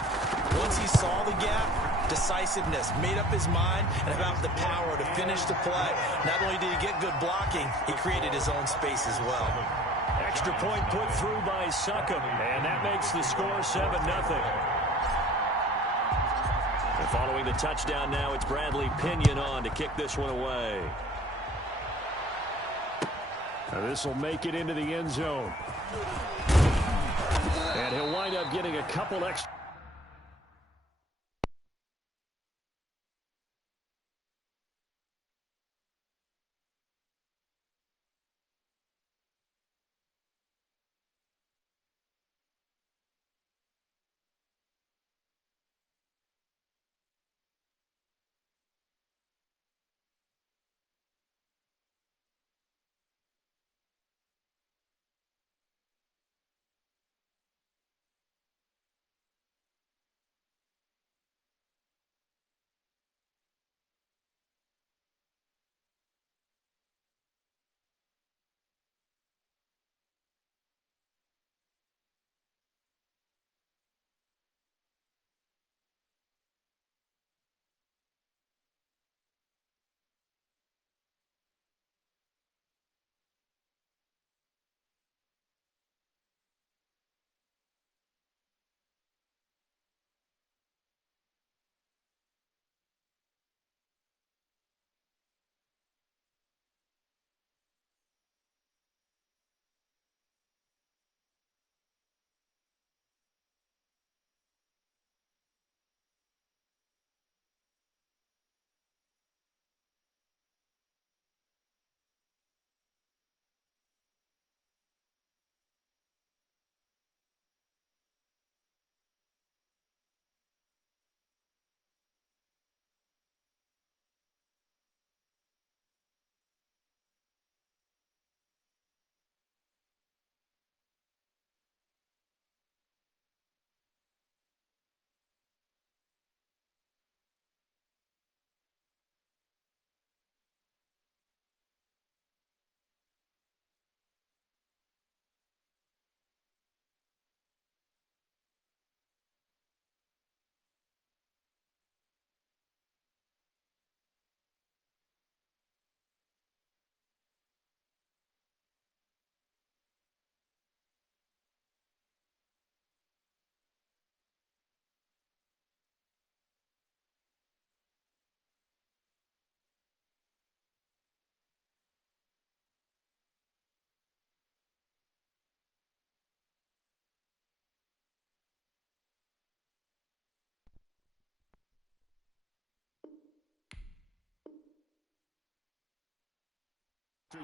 Once he saw the gap, decisiveness, made up his mind, and about the power to finish the play. Not only did he get good blocking, he created his own space as well. Extra point put through by Succop, and that makes the score 7-0. And following the touchdown now, it's Bradley Pinion on to kick this one away. This will make it into the end zone. And he'll wind up getting a couple extra.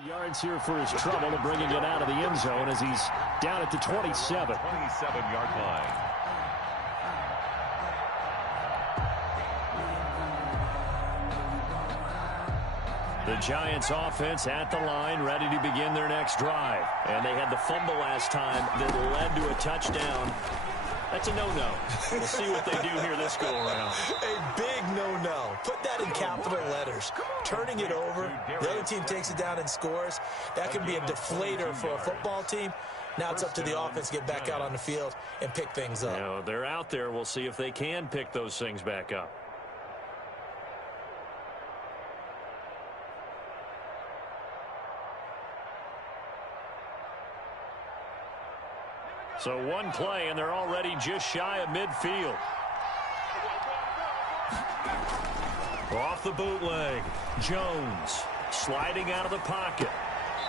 Yards here for his trouble and bringing it out of the end zone as he's down at the 27. 27-yard line. The Giants offense at the line, ready to begin their next drive. And they had the fumble last time that led to a touchdown. That's a no-no. We'll see what they do here this go-around. A big no-no. Put that in capital letters. Turning it over, the other team takes it down and scores. That can be a deflator for a football team. Now it's up to the offense to get back out on the field and pick things up. You know, they're out there. We'll see if they can pick those things back up. So one play, and they're already just shy of midfield. Off the bootleg, Jones sliding out of the pocket.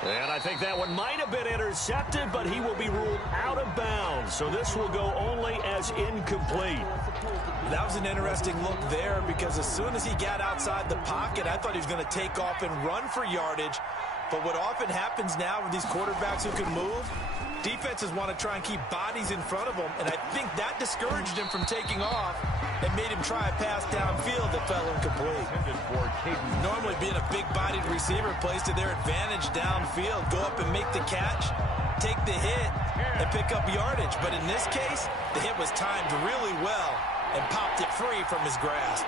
And I think that one might have been intercepted, but he will be ruled out of bounds. So this will go only as incomplete. That was an interesting look there because as soon as he got outside the pocket, I thought he was going to take off and run for yardage. But what often happens now with these quarterbacks who can move, defenses want to try and keep bodies in front of them, and I think that discouraged him from taking off and made him try a pass downfield that fell incomplete. Normally being a big-bodied receiver plays to their advantage downfield. Go up and make the catch, take the hit, and pick up yardage. But in this case, the hit was timed really well and popped it free from his grasp.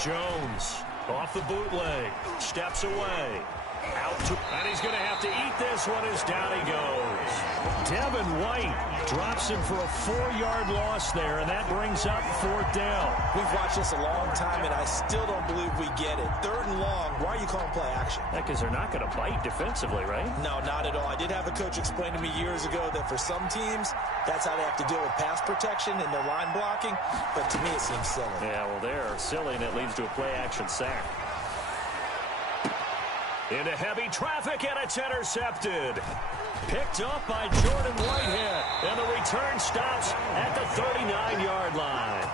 Jones Off the bootleg. Steps away. Out to, and he's going to have to eat this one as down he goes. Devin White drops him for a 4-yard loss there, and that brings up 4th down. We've watched this a long time, and I still don't believe we get it. 3rd and long, why are you calling play action? Because they're not going to bite defensively, right? No, not at all. I did have a coach explain to me years ago that for some teams, that's how they have to deal with pass protection and their line blocking, but to me it seems silly. Yeah, well, they're silly, and it leads to a play-action sack. Into heavy traffic, and it's intercepted. Picked up by Jordan Whitehead, and the return stops at the 39-yard line.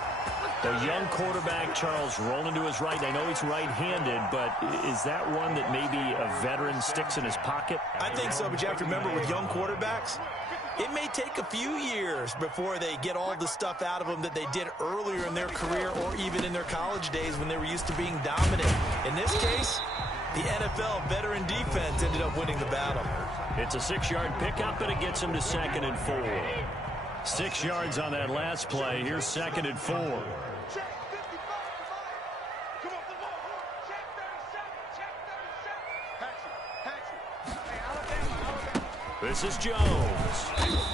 The young quarterback, Charles, rolling to his right. I know he's right-handed, but is that one that maybe a veteran sticks in his pocket? I think so, but you have to remember with young quarterbacks, it may take a few years before they get all the stuff out of them that they did earlier in their career or even in their college days when they were used to being dominant. In this case, the NFL veteran defense ended up winning the battle. It's a 6-yard pickup, and it gets him to 2nd and 4. 6 yards on that last play. Here's 2nd and 4. Check 55. Come on, check 37. Check 37. Hey, Alabama. This is Jones.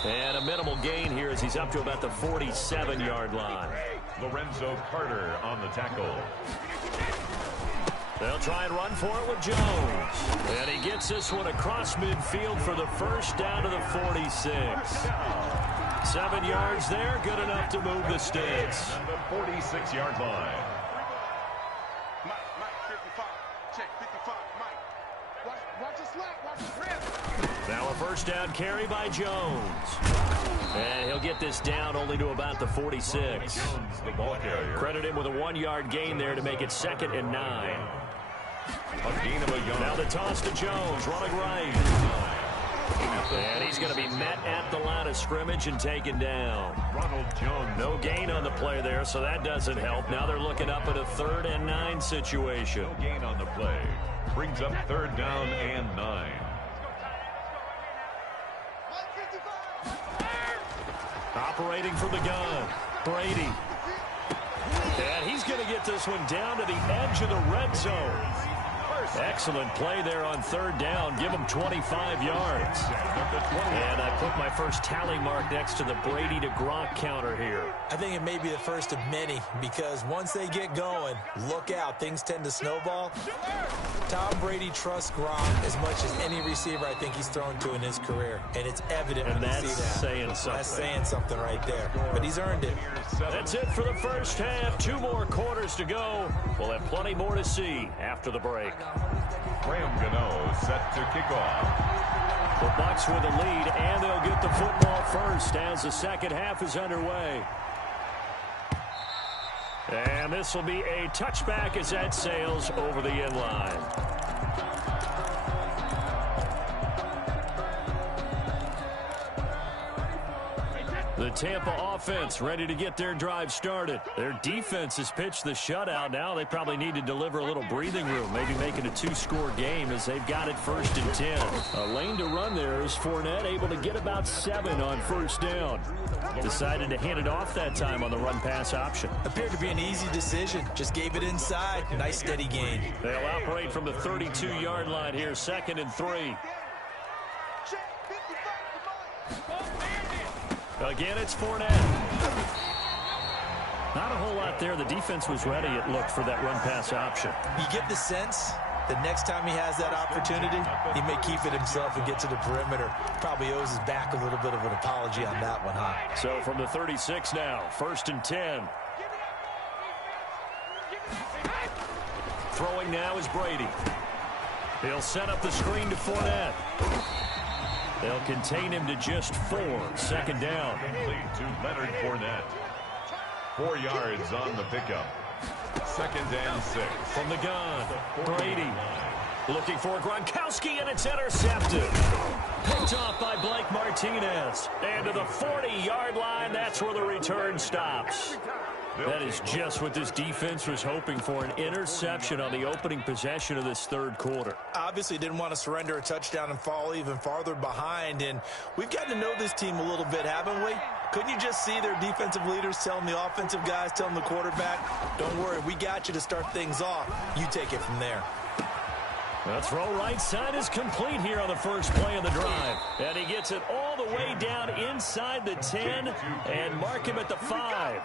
And a minimal gain here as he's up to about the 47-yard line. Lorenzo Carter on the tackle. They'll try and run for it with Jones. And he gets this one across midfield for the 1st down to the 46. 7 yards there, good enough to move the sticks. The 46-yard line. Mike, 55. Check 55. Mike. Watch his lap. Watch his rib. Now a 1st down carry by Jones. And he'll get this down only to about the 46. Jones, the ball carrier. Credit him with a 1-yard gain there to make it 2nd and 9. A gain of a yard. Now the toss to Jones, running right. And he's going to be met at the line of scrimmage and taken down. Ronald Jones. No gain on the play there, so that doesn't help. Now they're looking up at a 3rd and 9 situation. No gain on the play. Brings up 3rd down and 9. Operating from the gun, Brady. And he's going to get this one down to the edge of the red zone. Excellent play there on 3rd down. Give him 25 yards. And I put my first tally mark next to the Brady to Gronk counter here. I think it may be the first of many because once they get going, look out. Things tend to snowball. Tom Brady trusts Gronk as much as any receiver I think he's thrown to in his career. And it's evident And when you that's see that. saying something. That's saying something right there. But he's earned it. That's it for the 1st half. 2 more quarters to go. We'll have plenty more to see after the break. Graham Gano set to kick off. The Bucs with a lead, and they'll get the football first as the 2nd half is underway. And this will be a touchback as that sails over the end line. The Tampa offense ready to get their drive started. Their defense has pitched the shutout. Now they probably need to deliver a little breathing room, maybe make it a 2-score game as they've got it 1st and 10. A lane to run there is Fournette able to get about 7 on 1st down. Decided to hand it off that time on the run-pass option. Appeared to be an easy decision. Just gave it inside. Nice steady gain. They'll operate from the 32-yard line here, 2nd and 3. Again, it's Fournette. Not a whole lot there. The defense was ready, it looked, for that run-pass option. You get the sense that next time he has that opportunity, he may keep it himself and get to the perimeter. Probably owes his back a little bit of an apology on that one, huh? So from the 36 now, 1st and 10. Throwing now is Brady. He'll set up the screen to Fournette. They'll contain him to just 4. 2nd down. Lead to Leonard Fournette. 4 yards on the pickup. 2nd and 6. From the gun, Brady looking for Gronkowski, and it's intercepted. Picked off by Blake Martinez. And to the 40-yard line, that's where the return stops. That is just what this defense was hoping for, an interception on the opening possession of this third quarter. Obviously didn't want to surrender a touchdown and fall even farther behind, and we've gotten to know this team a little bit, haven't we? Couldn't you just see their defensive leaders telling the offensive guys, telling the quarterback, don't worry, we got you to start things off. You take it from there. The throw right side is complete here on the first play of the drive. And he gets it all the way down inside the 10 and mark him at the 5.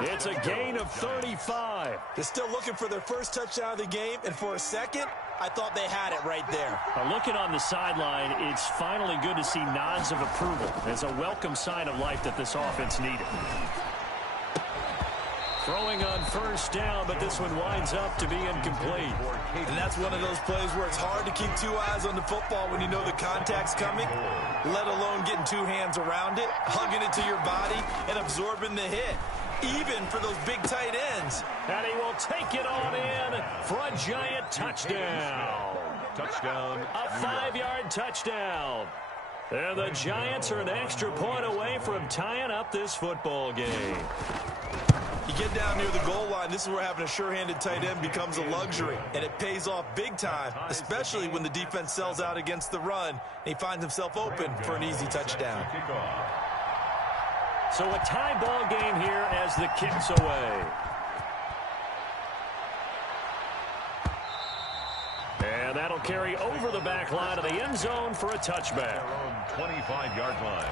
It's a gain of 35. They're still looking for their first touchdown of the game, and for a second, I thought they had it right there. Looking on the sideline, it's finally good to see nods of approval. It's a welcome sign of life that this offense needed. Throwing on first down, but this one winds up to be incomplete. And that's one of those plays where it's hard to keep two eyes on the football when you know the contact's coming, let alone getting two hands around it, hugging it to your body, and absorbing the hit, even for those big tight ends. And he will take it on in for a giant touchdown. Touchdown. A 5-yard touchdown. And the Giants are an extra point away from tying up this football game. You get down near the goal line, this is where having a sure-handed tight end becomes a luxury, and it pays off big time, especially when the defense sells out against the run, and he finds himself open for an easy touchdown. So a tie ball game here as the kick's away. And that'll carry over the back line of the end zone for a touchback. 25-yard line.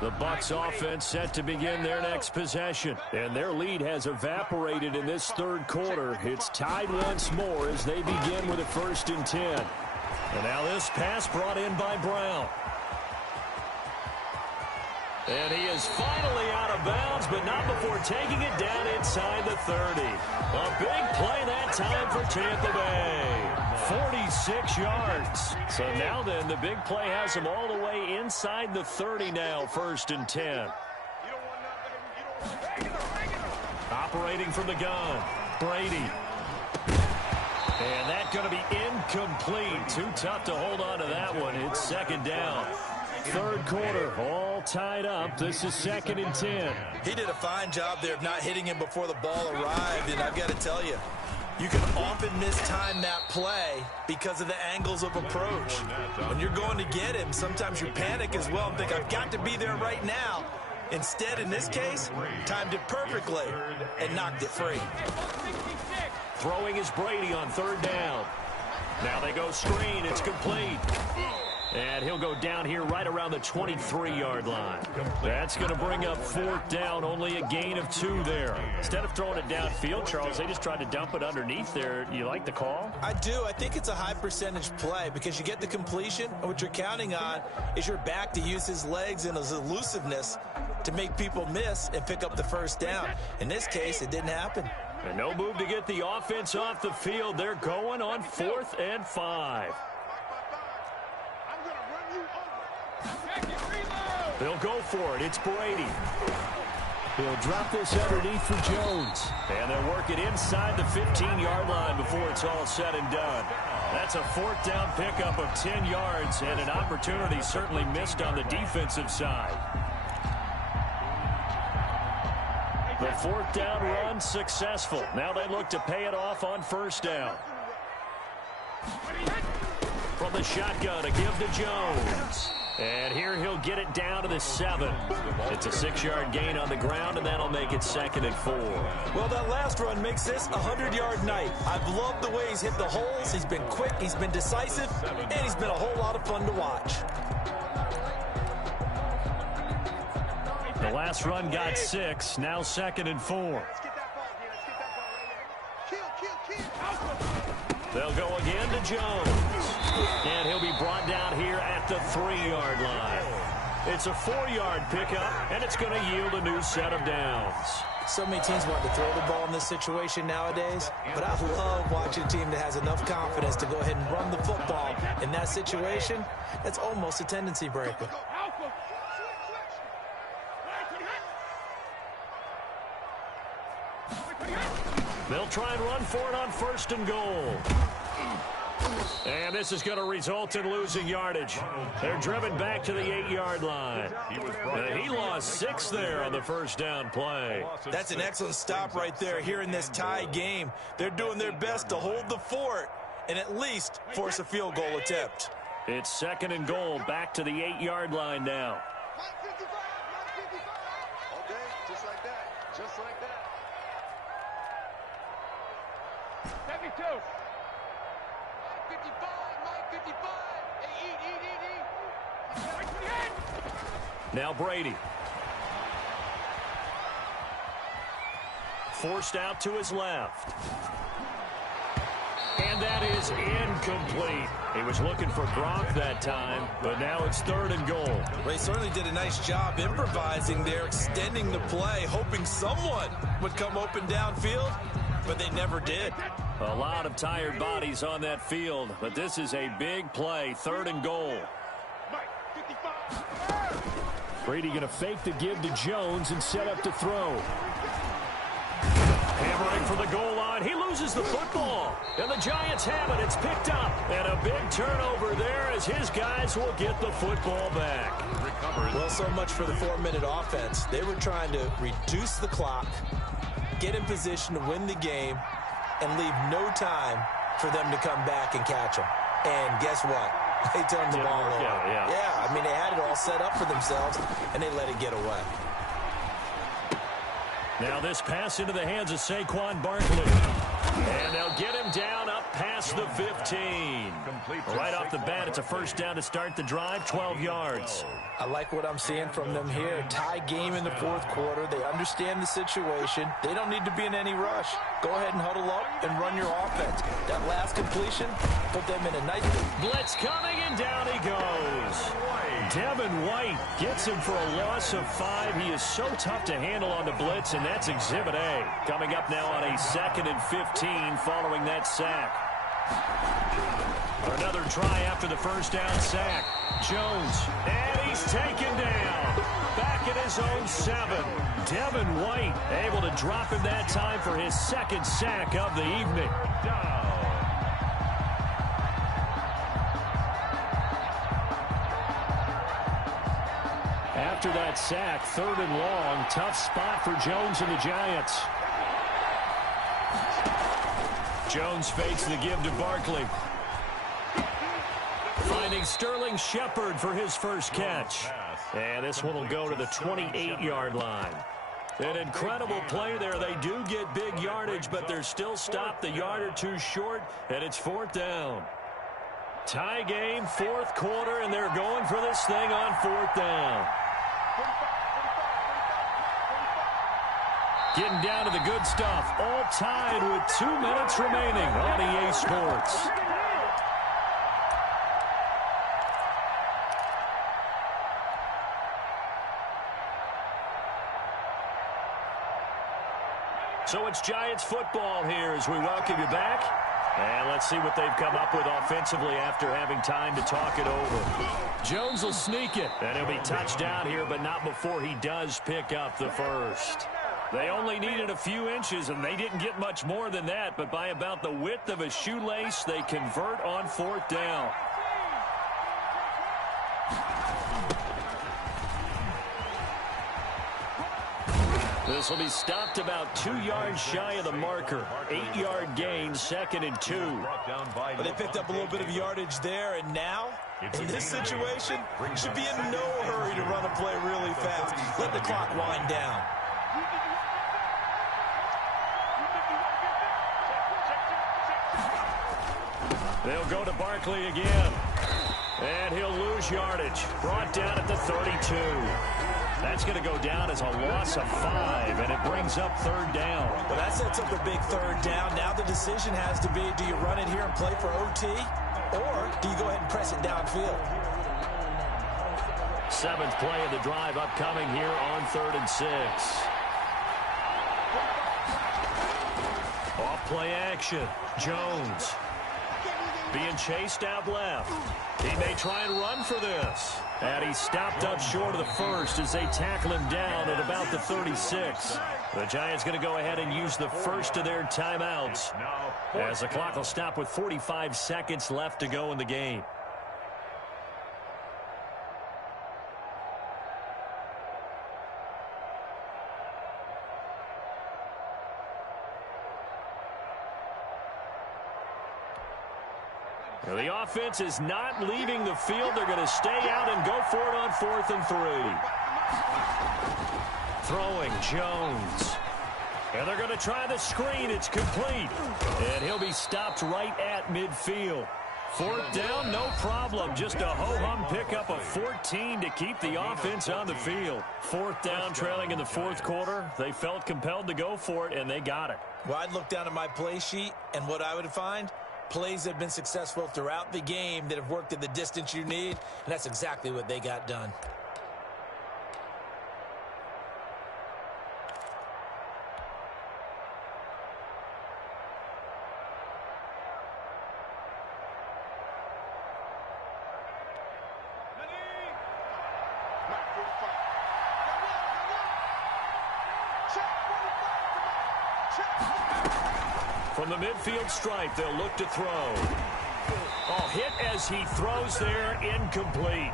The Bucs offense set to begin their next possession. And their lead has evaporated in this third quarter. It's tied once more as they begin with a 1st and 10. And now this pass brought in by Brown. And he is finally out of bounds, but not before taking it down inside the 30. A big play that time for Tampa Bay. 46 yards. So now then, the big play has him all the way inside the 30 now, 1st and 10. Operating from the gun, Brady. And that's going to be incomplete. Too tough to hold on to that one. It's 2nd down. Third quarter, all tied up. This is 2nd and 10. He did a fine job there of not hitting him before the ball arrived, and I've got to tell you, you can often mistime that play because of the angles of approach. When you're going to get him, sometimes you panic as well and think, I've got to be there right now. Instead, in this case, timed it perfectly and knocked it free. Throwing is Brady on 3rd down. Now they go screen. It's complete. And he'll go down here right around the 23-yard line. That's going to bring up 4th down, only a gain of 2 there. Instead of throwing it downfield, Charles, they just tried to dump it underneath there. You like the call? I do. I think it's a high-percentage play because you get the completion, and what you're counting on is your back to use his legs and his elusiveness to make people miss and pick up the 1st down. In this case, it didn't happen. And no move to get the offense off the field. They're going on 4th and 5. They'll go for it. It's Brady. He'll drop this underneath for Jones. And they'll work it inside the 15-yard line before it's all said and done. That's a 4th down pickup of 10 yards and an opportunity certainly missed on the defensive side. The 4th down run successful. Now they look to pay it off on 1st down. From the shotgun, a give to Jones. And here he'll get it down to the 7. It's a 6-yard gain on the ground, and that'll make it 2nd and 4. Well, that last run makes this a 100-yard night. I've loved the way he's hit the holes. He's been quick, he's been decisive, and he's been a whole lot of fun to watch. The last run got 6, now 2nd and 4. They'll go again to Jones. And he'll be brought down here at the 3-yard line. It's a 4-yard pickup, and it's going to yield a new set of downs. So many teams want to throw the ball in this situation nowadays, but I love watching a team that has enough confidence to go ahead and run the football. In that situation, that's almost a tendency breaker. They'll try and run for it on 1st and goal. And this is going to result in losing yardage. They're driven back to the 8-yard line. He lost 6 there on the first down play. That's an excellent stop right there here in this tie game. They're doing their best to hold the fort and at least force a field goal attempt. It's 2nd and goal, back to the 8-yard line now. Okay, just like that. Just like that. 72. Mike 55. Mike 55. Hey, eat. Now Brady. Forced out to his left. And that is incomplete. He was looking for Gronk that time, but now it's 3rd and goal. Ray certainly did a nice job improvising there, extending the play, hoping someone would come open downfield, but they never did. A lot of tired bodies on that field, but this is a big play, 3rd and goal. Brady going to fake the give to Jones and set up to throw. Hammering for the goal line. He loses the football. And the Giants have it. It's picked up. And a big turnover there as his guys will get the football back. Well, so much for the 4-minute offense. They were trying to reduce the clock, get in position to win the game, and leave no time for them to come back and catch them. And guess what? They turned the ball over. Yeah, I mean, they had it all set up for themselves, and they let it get away. Now this pass into the hands of Saquon Barkley. And they'll get him down up past the 15. Right off the bat, it's a first down to start the drive, 12 yards. I like what I'm seeing from them here. Tie game in the 4th quarter. They understand the situation. They don't need to be in any rush. Go ahead and huddle up and run your offense. That last completion put them in a nice... Blitz coming, and down he goes. Devin White gets him for a loss of 5. He is so tough to handle on the blitz, and that's Exhibit A. Coming up now on a 2nd and 15 following that sack. Another try after the first down sack. Jones, and he's taken down. Back at his own 7. Devin White able to drop him that time for his 2nd sack of the evening. After that sack, 3rd and long, tough spot for Jones and the Giants. Jones fakes the give to Barkley. Finding Sterling Shepard for his first catch. And this one will go to the 28-yard line. An incredible play there. They do get big yardage, but they're still stopped a yard or two short, and it's 4th down. Tie game, 4th quarter, and they're going for this thing on 4th down. Getting down to the good stuff. All tied with 2 minutes remaining on EA Sports. So it's Giants football here as we welcome you back. And let's see what they've come up with offensively after having time to talk it over. Jones will sneak it, and he'll be touchdown here, but not before he does pick up the first. They only needed a few inches, and they didn't get much more than that, but by about the width of a shoelace, they convert on 4th down. This will be stopped about 2 yards shy of the marker. 8-yard gain, 2nd and 2. But they picked up a little bit of yardage there, and now, in this situation, should be in no hurry to run a play really fast. Let the clock wind down. They'll go to Barkley again. And he'll lose yardage. Brought down at the 32. That's going to go down as a loss of 5, and it brings up 3rd down. Well, that sets up a big 3rd down. Now the decision has to be, do you run it here and play for OT, or do you go ahead and press it downfield? 7th play of the drive upcoming here on 3rd and 6. Off play action. Jones. being chased out left. He may try and run for this. And he stopped up short of the first as they tackle him down at about the 36. The Giants going to go ahead and use the first of their timeouts as the clock will stop with 45 seconds left to go in the game. The offense is not leaving the field. They're going to stay out and go for it on 4th and 3. Throwing Jones. And they're going to try the screen. It's complete. And he'll be stopped right at midfield. 4th down, no problem. Just a ho-hum pickup of 14 to keep the offense on the field. 4th down, trailing in the 4th quarter. They felt compelled to go for it, and they got it. Well, I'd look down at my play sheet, and what I would find, plays that have been successful throughout the game that have worked at the distance you need, and that's exactly what they got done. From the midfield stripe, they'll look to throw. Oh, hit as he throws there, incomplete.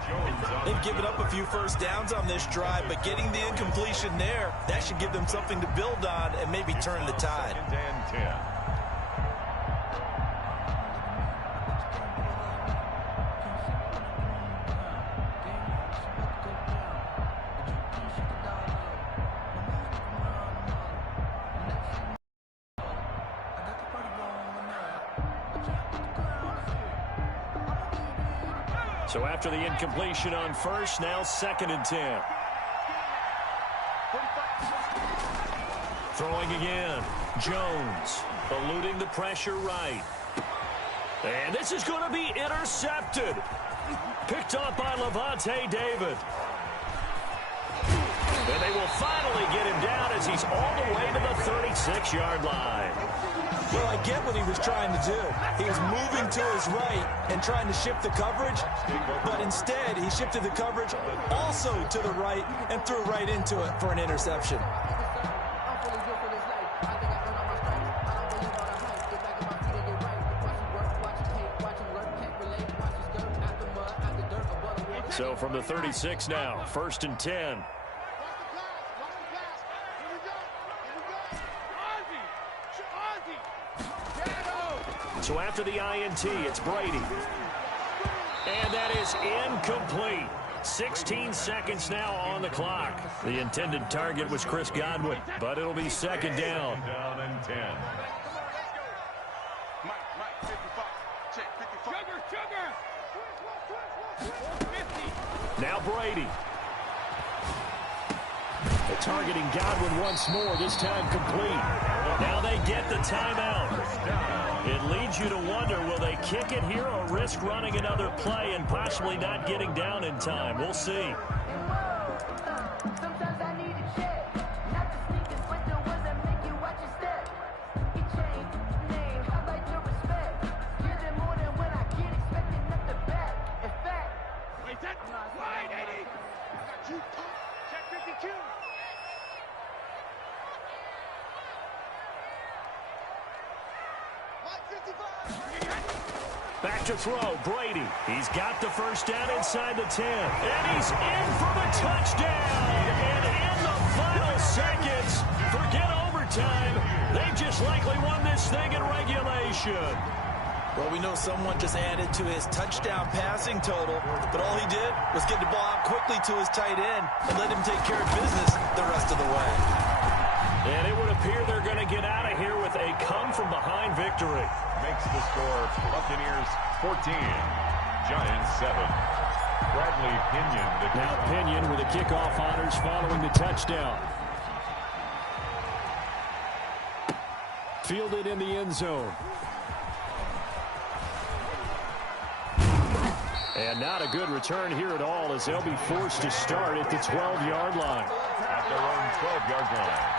They've given up a few first downs on this drive, but getting the incompletion there, that should give them something to build on and maybe turn the tide. So after the incompletion on first, now 2nd and 10. Throwing again. Jones eluding the pressure right. And this is going to be intercepted. Picked off by Levante David. And they will finally get him down as he's all the way to the 36-yard line. Well, I get what he was trying to do. He was moving to his right and trying to shift the coverage, but instead he shifted the coverage also to the right and threw right into it for an interception. So from the 36 now, 1st and 10. So after the INT, it's Brady. And that is incomplete. 16 seconds now on the clock. The intended target was Chris Godwin, but it'll be 2nd down. Down and 10. Now Brady. They're targeting Godwin once more, this time complete. Now they get the timeout. It leads you to wonder, will they kick it here or risk running another play and possibly not getting down in time? We'll see. Back to throw, Brady. He's got the first down inside the 10. And he's in for the touchdown. And in the final seconds, forget overtime. They've just likely won this thing in regulation. Well, we know someone just added to his touchdown passing total, but all he did was get the ball out quickly to his tight end and let him take care of business the rest of the way. And it would appear they're going to get out of here with a come-from-behind victory. Makes the score Buccaneers 14, Giants 7. Bradley Pinion. Now Pinion with the kickoff honors following the touchdown. Fielded in the end zone. And not a good return here at all as they'll be forced to start at the 12-yard line. At their own 12-yard line.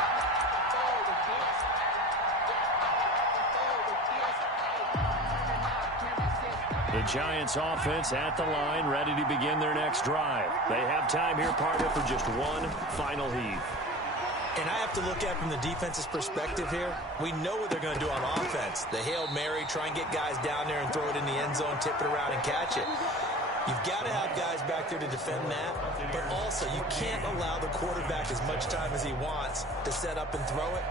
The Giants offense at the line, ready to begin their next drive. They have time here, partner, for just one final heave. And I have to look at it from the defense's perspective here. We know what they're going to do on offense. The Hail Mary, try and get guys down there and throw it in the end zone, tip it around and catch it. You've got to have guys back there to defend that, but also you can't allow the quarterback as much time as he wants to set up and throw it.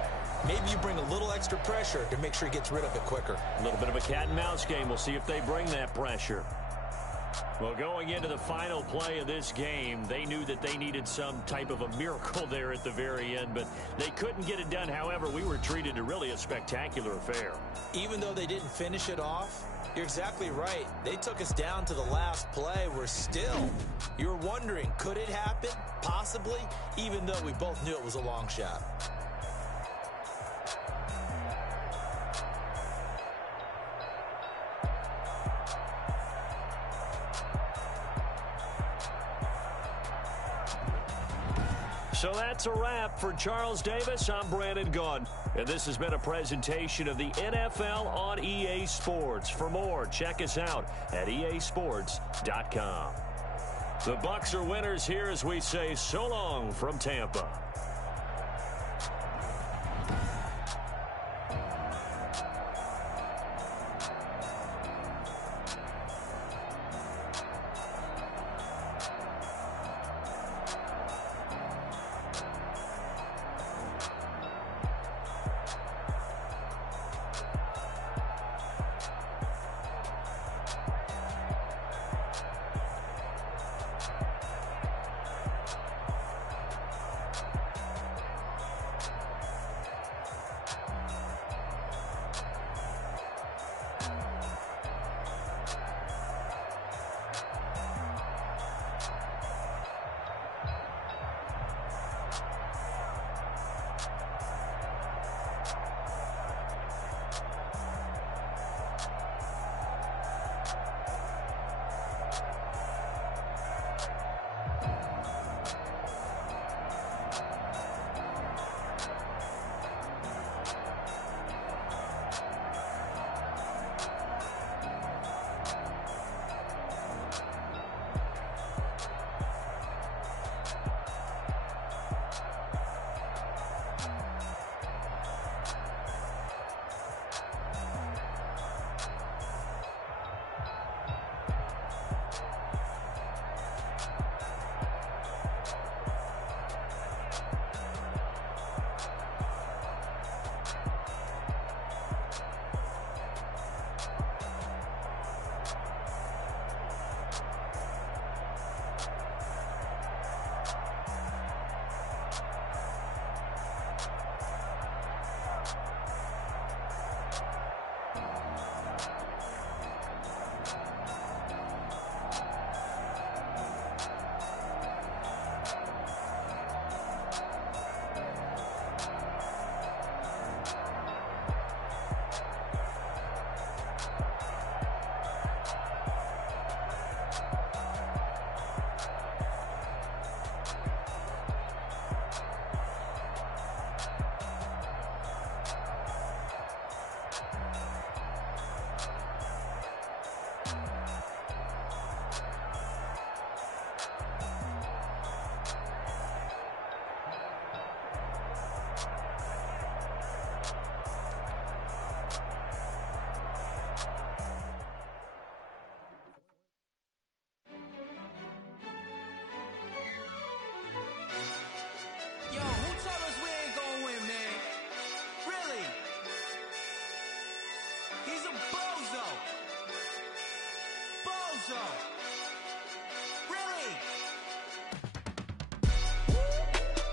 Maybe you bring a little extra pressure to make sure he gets rid of it quicker. A little bit of a cat and mouse game. We'll see if they bring that pressure. Well, going into the final play of this game, they knew that they needed some type of a miracle there at the very end, but they couldn't get it done. However, we were treated to really a spectacular affair. Even though they didn't finish it off, you're exactly right. They took us down to the last play. We're still, you're wondering, could it happen? Possibly, even though we both knew it was a long shot. So that's a wrap for Charles Davis. I'm Brandon Gaudin, and this has been a presentation of the NFL on EA Sports. For more, check us out at easports.com. The Bucs are winners here as we say so long from Tampa.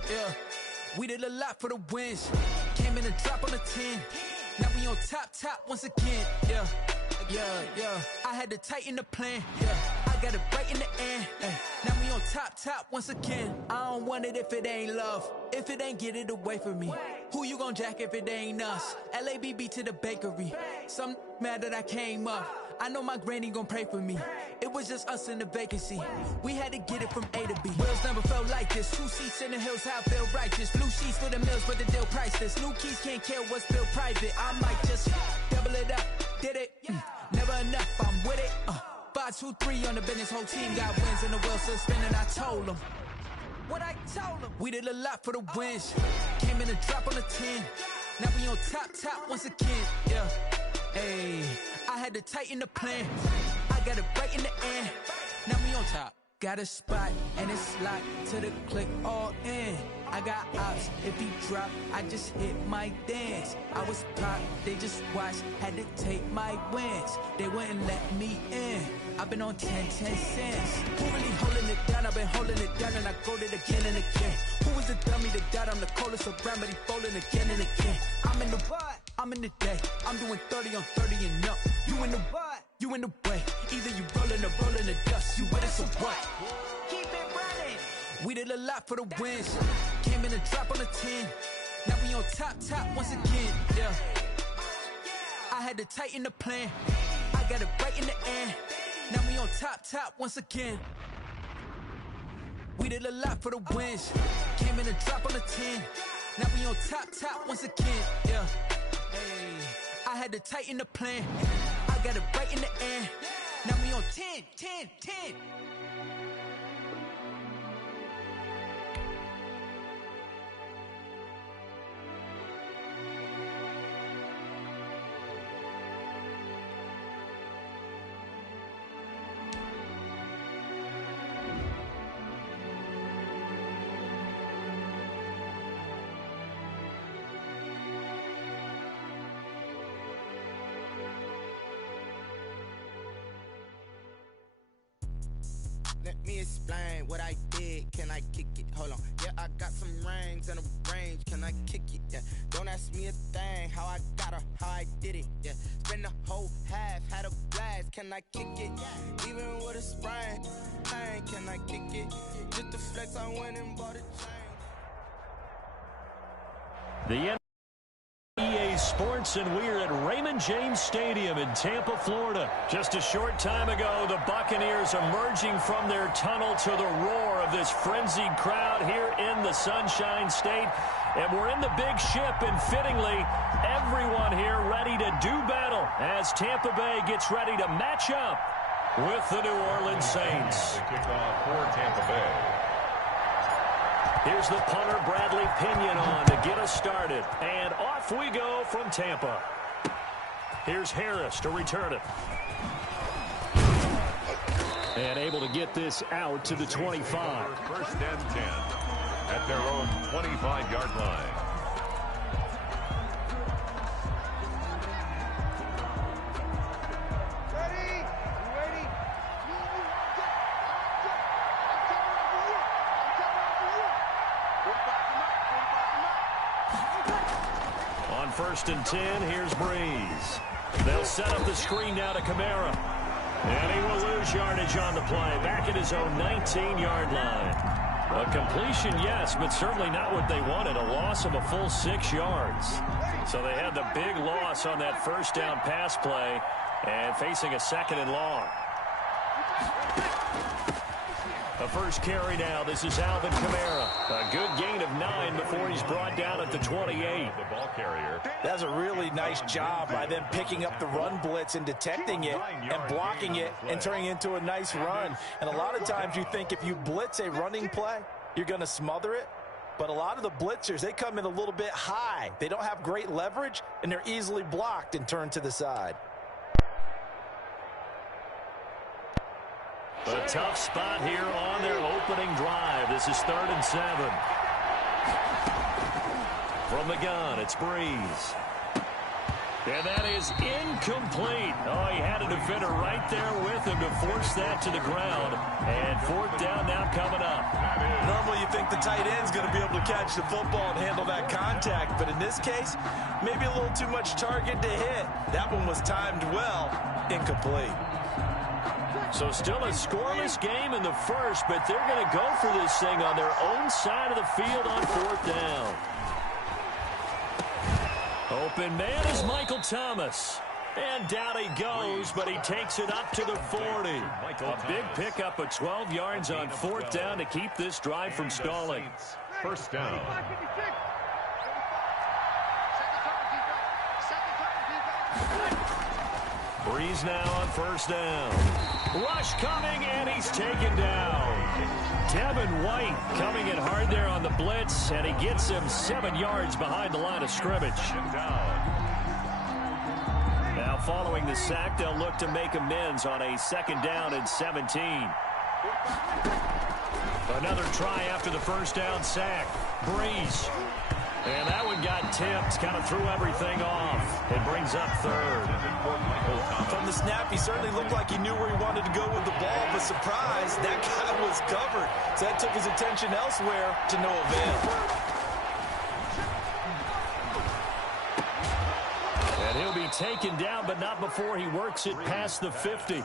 Yeah, we did a lot for the wins. Came in and dropped on the 10. Now we on top once again. Yeah. I had to tighten the plan. Yeah, I got it right in the end. Now we on top once again. I don't want it if it ain't love. If it ain't, get it away from me. Who you gon' jack if it ain't us? LABB to the bakery. Some mad that I came up. I know my granny gon' pray for me. It was just us in the vacancy. We had to get it from A to B. Wheels never felt like this. 2 seats in the hills, how I feel righteous. Blue sheets for the mills, but the deal priceless. New keys can't kill what's built private. I might just double it up. Did it? Never enough, I'm with it. 5-2-3 on the business, whole team got wins and the wheels still spinning. I told them what I told them. We did a lot for the wins. Came in a drop on the 10. Now we on top once again. Yeah, hey, I had to tighten the plan. I got it right in the end. Now we on top. Got a spot and it's locked to the click all in. I got ops, if he drop, I just hit my dance. I was pop, they just watched, had to take my wins. They wouldn't let me in. I've been on 10 cents. Who really holding it down? I've been holding it down and I go it again and again. Who was the dummy that died? I'm the coldest around, but he folding again and again. I'm in the what? I'm in the day. I'm doing 30 on 30 and up. You in the what? You in the way. Either you rolling or rolling the dust. You with us or what? Keep it running. We did a lot for the wins. Came in a drop on the 10. Now we on top once again. Yeah. I had to tighten the plan. I got it right in the end. Now we on top once again. We did a lot for the wins. Came in a drop on the 10. Now we on top once again. Yeah. Hey, I had to tighten the plan. I got it right in the end. Now we on 10. Let me explain what I did. Can I kick it? Hold on. Yeah, I got some rings and a range. Can I kick it? Yeah. Don't ask me a thing. How I got her, how I did it. Yeah. Spend the whole half, had a blast. Can I kick it? Even with a sprain. Hey, can I kick it? Just the flex, I went and bought a chain. The EA Sports, and we're at Raymond James Stadium in Tampa, Florida. Just a short time ago, the Buccaneers emerging from their tunnel to the roar of this frenzied crowd here in the Sunshine State. And we're in the big ship, and fittingly, everyone here ready to do battle as Tampa Bay gets ready to match up with the New Orleans Saints. The kickoff for Tampa Bay. Here's the punter, Bradley Pinion, on to get us started. And off we go from Tampa. Here's Harris to return it. And able to get this out to the 25. First and 10 at their own 25-yard line. First and 10, here's Breeze. They'll set up the screen now to Kamara. And he will lose yardage on the play, back at his own 19-yard line. A completion, yes, but certainly not what they wanted, a loss of a full 6 yards. So they had the big loss on that first down pass play and facing a second and long. The first carry now. This is Alvin Kamara. A good gain of 9 before he's brought down at the 28. The ball carrier. That's a really nice job by them picking up the run blitz and detecting it and blocking it and turning it into a nice run. And a lot of times you think if you blitz a running play, you're going to smother it. But a lot of the blitzers, they come in a little bit high. They don't have great leverage, and they're easily blocked and turned to the side. A tough spot here on their opening drive. This is 3rd and 7. From the gun, it's Breeze. And that is incomplete. Oh, he had a defender right there with him to force that to the ground. And 4th down now coming up. Normally you think the tight end's going to be able to catch the football and handle that contact. But in this case, maybe a little too much target to hit. That one was timed well. Incomplete. So still a scoreless game in the first, but they're going to go for this thing on their own side of the field on 4th down. Open man is Michael Thomas. And down he goes, but he takes it up to the 40. A big pickup of 12 yards on 4th down to keep this drive from stalling. First down. Breeze now on first down. Rush coming, and he's taken down. Devin White coming in hard there on the blitz, and he gets him 7 yards behind the line of scrimmage. Now following the sack, they'll look to make amends on a 2nd down and 17. Another try after the first down sack. Breeze. And that one got tipped, kind of threw everything off. It brings up 3rd. From the snap, he certainly looked like he knew where he wanted to go with the ball, but surprise, that guy was covered. So that took his attention elsewhere to no avail. And he'll be taken down, but not before he works it past the 50.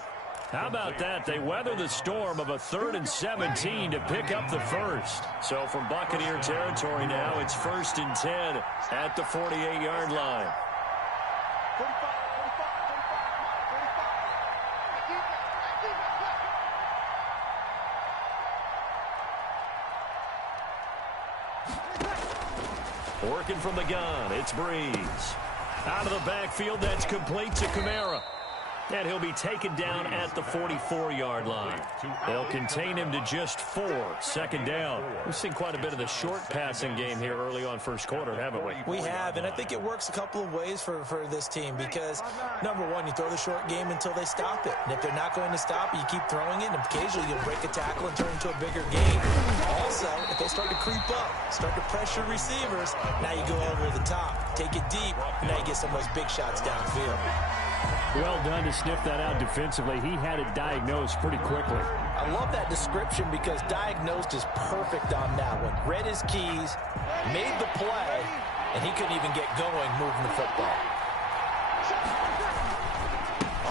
How about that? They weather the storm of a 3rd and 17 to pick up the first. So from Buccaneer territory now, it's 1st and 10 at the 48-yard line. Working from the gun, it's Breeze. Out of the backfield, that's complete to Kamara. And he'll be taken down at the 44-yard line. They'll contain him to just 4, 2nd down. We've seen quite a bit of the short passing game here early on first quarter, haven't we? We have, and I think it works a couple of ways for this team because, number one, you throw the short game until they stop it. And if they're not going to stop it, you keep throwing it, and occasionally you'll break a tackle and turn it into a bigger game. Also, if they start to creep up, start to pressure receivers, now you go over the top, take it deep, and now you get some of those big shots downfield. Well done to sniff that out defensively. He had it diagnosed pretty quickly. I love that description because diagnosed is perfect on that one. Read his keys, made the play, and he couldn't even get going moving the football.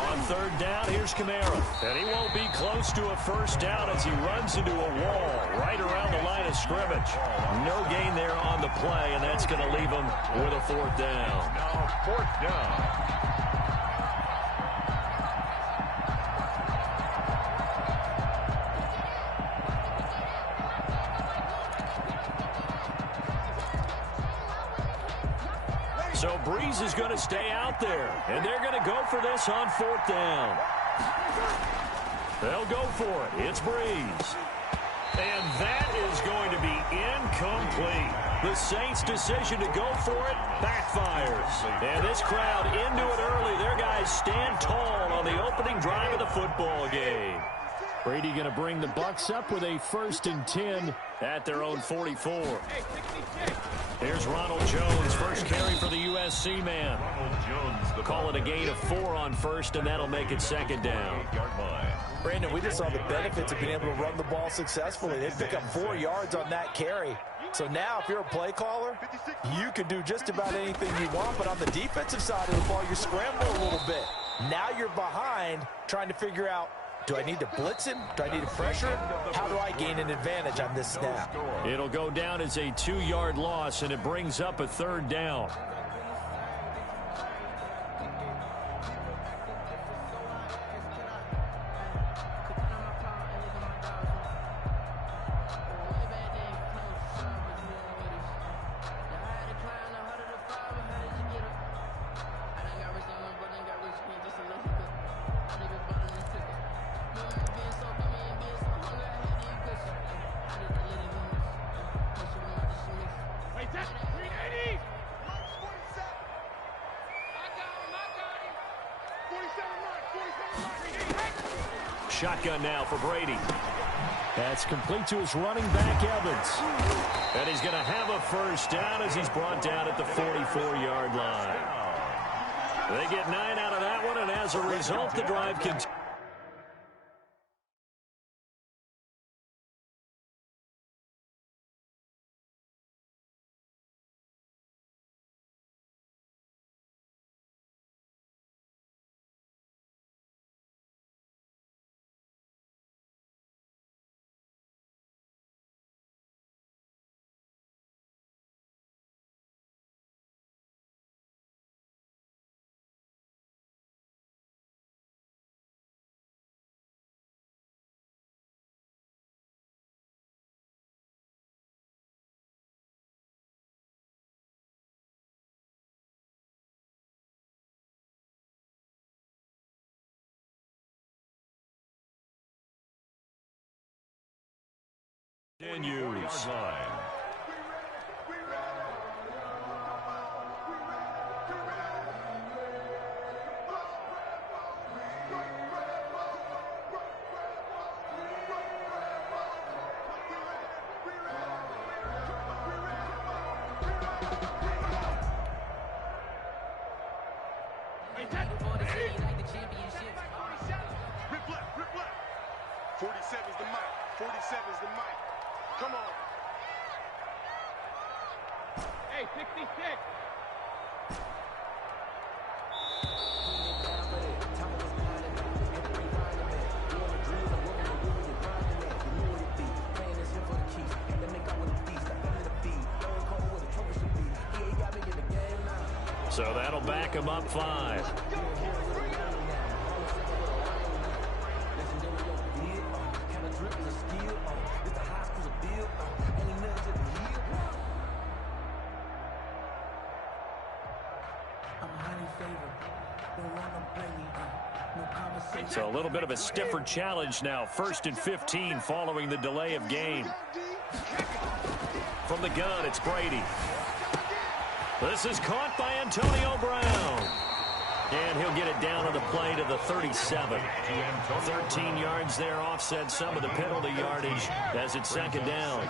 On 3rd down, here's Kamara. And he won't be close to a first down as he runs into a wall right around the line of scrimmage. No gain there on the play, and that's going to leave him with a 4th down. Now 4th down. So Breeze is going to stay out there, and they're going to go for this on 4th down. They'll go for it. It's Breeze. And that is going to be incomplete. The Saints' decision to go for it backfires. And this crowd into it early. Their guys stand tall on the opening drive of the football game. Brady going to bring the Bucs up with a 1st and 10 at their own 44. Here's Ronald Jones, first carry for the USC man. Call it a gain of 4 on 1st, and that'll make it 2nd down. Brandon, we just saw the benefits of being able to run the ball successfully. They pick up 4 yards on that carry. So now if you're a play caller, you can do just about anything you want, but on the defensive side of the ball, you're scrambling a little bit. Now you're behind trying to figure out, do I need to blitz him? Do I need to pressure him? How do I gain an advantage on this snap? It'll go down as a 2-yard loss, and it brings up a 3rd down. Shotgun now for Brady. That's complete to his running back, Evans. And he's going to have a first down as he's brought down at the 44-yard line. They get 9 out of that one, and as a result, the drive continues. Continues. Rip left, rip left. 47's the mic, 47's the mic. Come on. Hey, 66. So that'll back him up 5. So a little bit of a stiffer challenge now. 1st and 15 following the delay of game. From the gun, it's Brady. This is caught by Antonio Brown. And he'll get it down on the play to the 37. 13 yards there, offset some of the penalty yardage as it's 2nd down.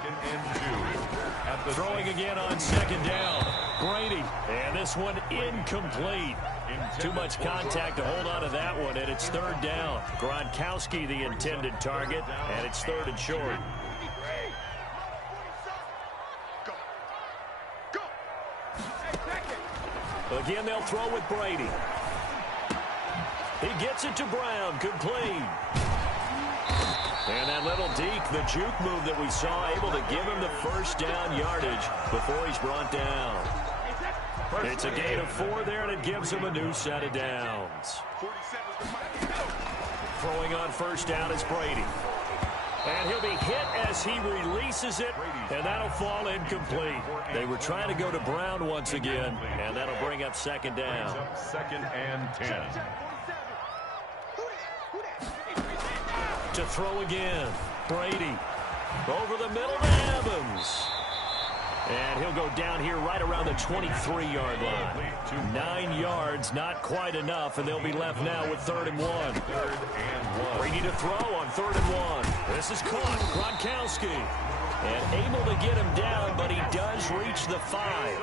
Throwing again on 2nd down. Brady, and this one incomplete. Too much contact to hold on to that one, and it's 3rd down. Gronkowski the intended target, and it's 3rd and short. Again, they'll throw with Brady. He gets it to Brown, complete. And that little deke, the juke move that we saw, able to give him the 1st down yardage before he's brought down. It's a gain of 4 there, and it gives him a new set of downs. Throwing on 1st down is Brady. And he'll be hit as he releases it, and that'll fall incomplete. They were trying to go to Brown once again, and that'll bring up 2nd down. 2nd and 10. To throw again, Brady. Over the middle to Evans. And he'll go down here right around the 23-yard line. 9 yards, not quite enough, and they'll be left now with 3rd and 1. Brady to throw on 3rd and 1. This is caught, Gronkowski. And able to get him down, but he does reach the 5.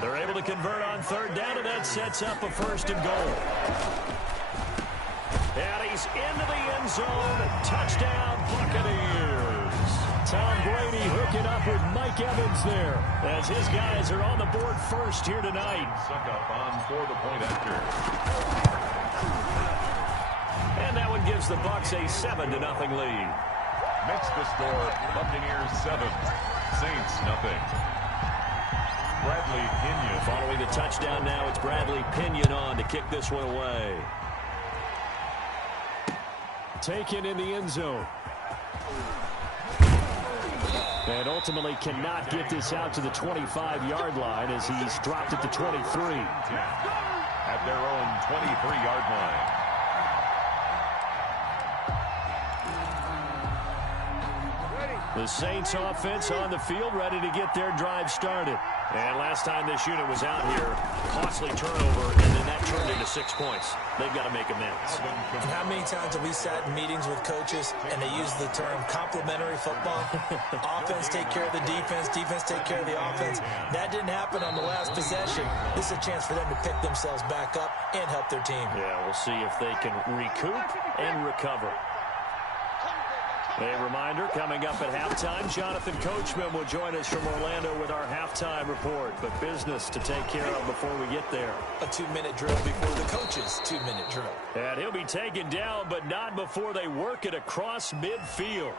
They're able to convert on 3rd down, and that sets up a 1st and goal. And he's into the end zone. Touchdown, Buccaneers. Tom Brady hooking up with Mike Evans there as his guys are on the board first here tonight. Suck up on for the point after. And that one gives the Bucs a 7-0 lead. Makes the score Buccaneers 7, Saints nothing. Bradley Pinion. Following the touchdown now, it's Bradley Pinion on to kick this one away. Taken in the end zone. And ultimately cannot get this out to the 25-yard line as he's dropped at the 23. At their own 23-yard line. The Saints offense on the field, ready to get their drive started. And last time this unit was out here, costly turnover, and then that turned into 6 points. They've got to make amends. And how many times have we sat in meetings with coaches and they use the term complementary football? Offense take care of the defense, defense take care of the offense. That didn't happen on the last possession. This is a chance for them to pick themselves back up and help their team. Yeah, we'll see if they can recoup and recover. A reminder, coming up at halftime, Jonathan Coachman will join us from Orlando with our halftime report. But business to take care of before we get there. A 2-minute drill before the coach's 2-minute drill. And he'll be taken down, but not before they work it across midfield.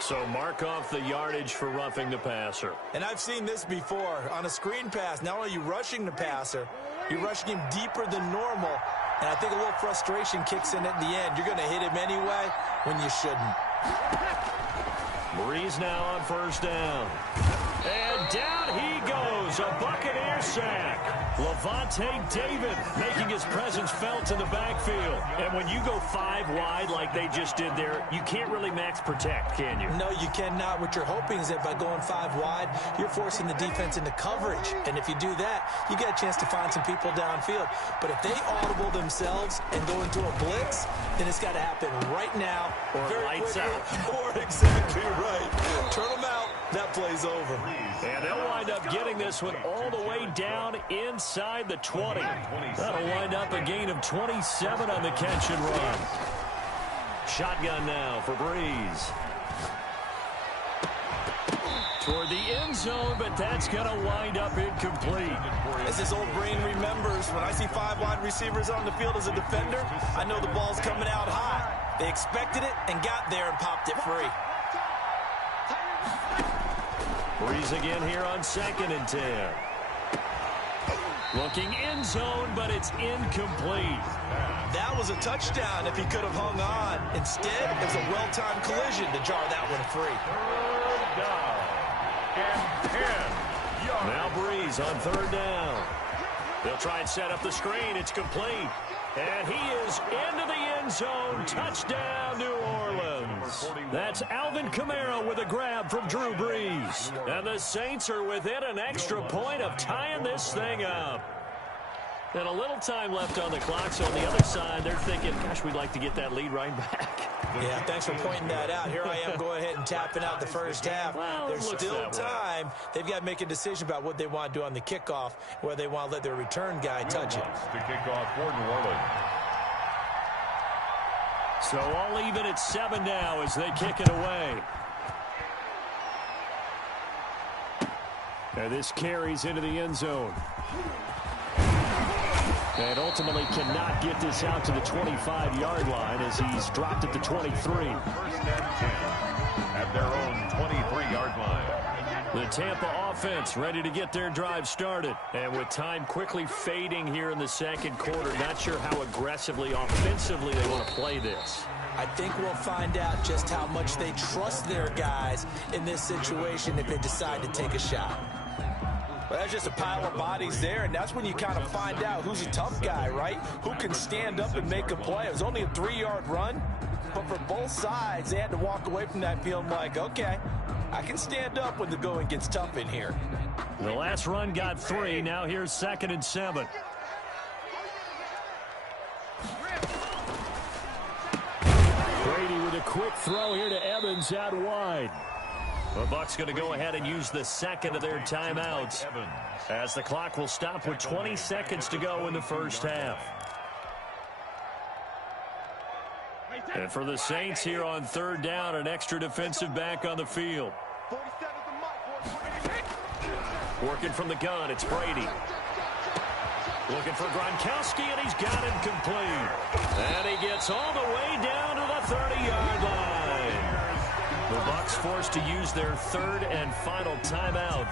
So mark off the yardage for roughing the passer. And I've seen this before. On a screen pass, not only are you rushing the passer, you're rushing him deeper than normal. And I think a little frustration kicks in at the end. You're going to hit him anyway when you shouldn't. Breeze now on 1st down. And down he goes, a Buccaneer sack. Levante David making his presence felt in the backfield. And when you go 5 wide like they just did there, you can't really max protect, can you? No, you cannot. What you're hoping is that by going 5 wide, you're forcing the defense into coverage. And if you do that, you get a chance to find some people downfield. But if they audible themselves and go into a blitz, then it's got to happen right now. Or lights out. Or exactly right. Turn them out. That play's over. And they'll wind up getting this one all the way down inside the 20. That'll wind up a gain of 27 on the catch and run. Shotgun now for Breeze. Toward the end zone, but that's going to wind up incomplete. As this old brain remembers, when I see 5 wide receivers on the field as a defender, I know the ball's coming out high. They expected it and got there and popped it free. Breeze again here on 2nd and 10. Looking end zone, but it's incomplete. That was a touchdown if he could have hung on. Instead, it was a well-timed collision to jar that one free. 3rd down and 10 yards. Now Breeze on 3rd down. They'll try and set up the screen. It's complete. And he is into the end zone. Touchdown, New Orleans. That's Alvin Kamara with a grab from Drew Brees. And the Saints are within an extra point of tying this thing up. And a little time left on the clock, so on the other side, they're thinking, gosh, we'd like to get that lead right back. Yeah, thanks for pointing that out. Here I am going ahead and tapping out the first half. Well, there's still time. They've got to make a decision about what they want to do on the kickoff, whether they want to let their return guy touch it. To kick off for New Orleans. So all even at 7 now as they kick it away. And this carries into the end zone. And ultimately cannot get this out to the 25-yard line as he's dropped at the 23. 1st and 10 at their own 23-yard line. The Tampa offense ready to get their drive started. And with time quickly fading here in the 2nd quarter, not sure how aggressively, offensively they want to play this. I think we'll find out just how much they trust their guys in this situation if they decide to take a shot. Well, that's just a pile of bodies there, and that's when you kind of find out who's a tough guy, right? Who can stand up and make a play. It was only a 3-yard run, but for both sides, they had to walk away from that feeling like, okay, I can stand up when the going gets tough in here. The last run got 3. Now here's 2nd and 7. Brady with a quick throw here to Evans out wide. The Bucs going to go ahead and use the 2nd of their timeouts as the clock will stop with 20 seconds to go in the first half. And for the Saints here on 3rd down, an extra defensive back on the field. Working from the gun, it's Brady. Looking for Gronkowski, and he's got him complete. And he gets all the way down to the 30-yard line. The Bucs forced to use their 3rd and final timeout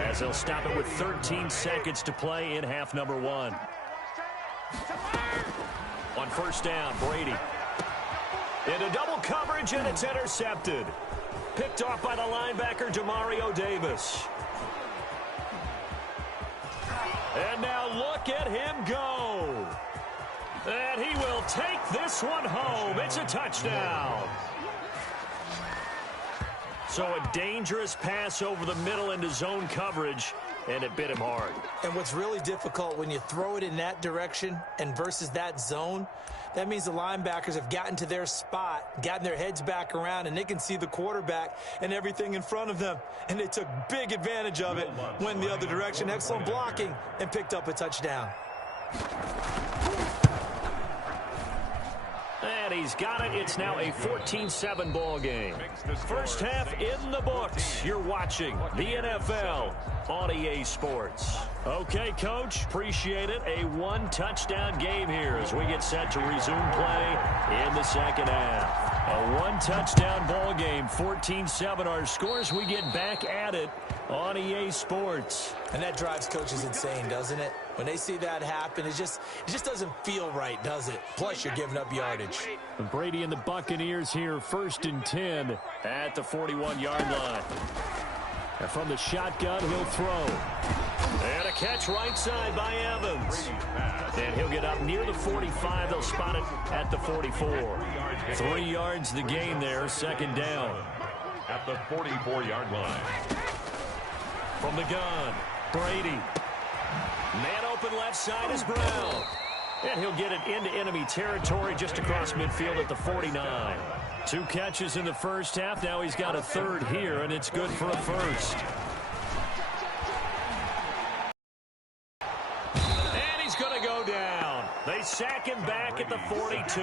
as they'll stop it with 13 seconds to play in half number 1. On 1st down, Brady. Into double coverage, and it's intercepted. Picked off by the linebacker, Demario Davis. And now look at him go. And he will take this one home. It's a touchdown. So a dangerous pass over the middle into zone coverage, and it bit him hard. And what's really difficult when you throw it in that direction and versus that zone, that means the linebackers have gotten to their spot, gotten their heads back around, and they can see the quarterback and everything in front of them. And they took big advantage of it, went the other direction, excellent blocking, and picked up a touchdown. And he's got it. It's now a 14-7 ball game. First half in the books. You're watching the NFL on EA Sports. Okay, Coach, appreciate it. A 1-touchdown game here as we get set to resume play in the second half. A 1-touchdown ball game, 14-7 our scores. We get back at it on EA Sports. And that drives coaches insane, doesn't it? When they see that happen, it just doesn't feel right, does it? Plus, you're giving up yardage. And Brady and the Buccaneers here, 1st and 10 at the 41-yard line. And from the shotgun, he'll throw. And a catch right side by Evans. And he'll get up near the 45. They'll spot it at the 44. 3 yards the gain there, second down. At the 44-yard line. From the gun, Brady. Man open left side is Brown. And he'll get it into enemy territory just across midfield at the 49. 2 catches in the first half. Now he's got a third here, and it's good for a first. And he's going to go down. They sack him back at the 42.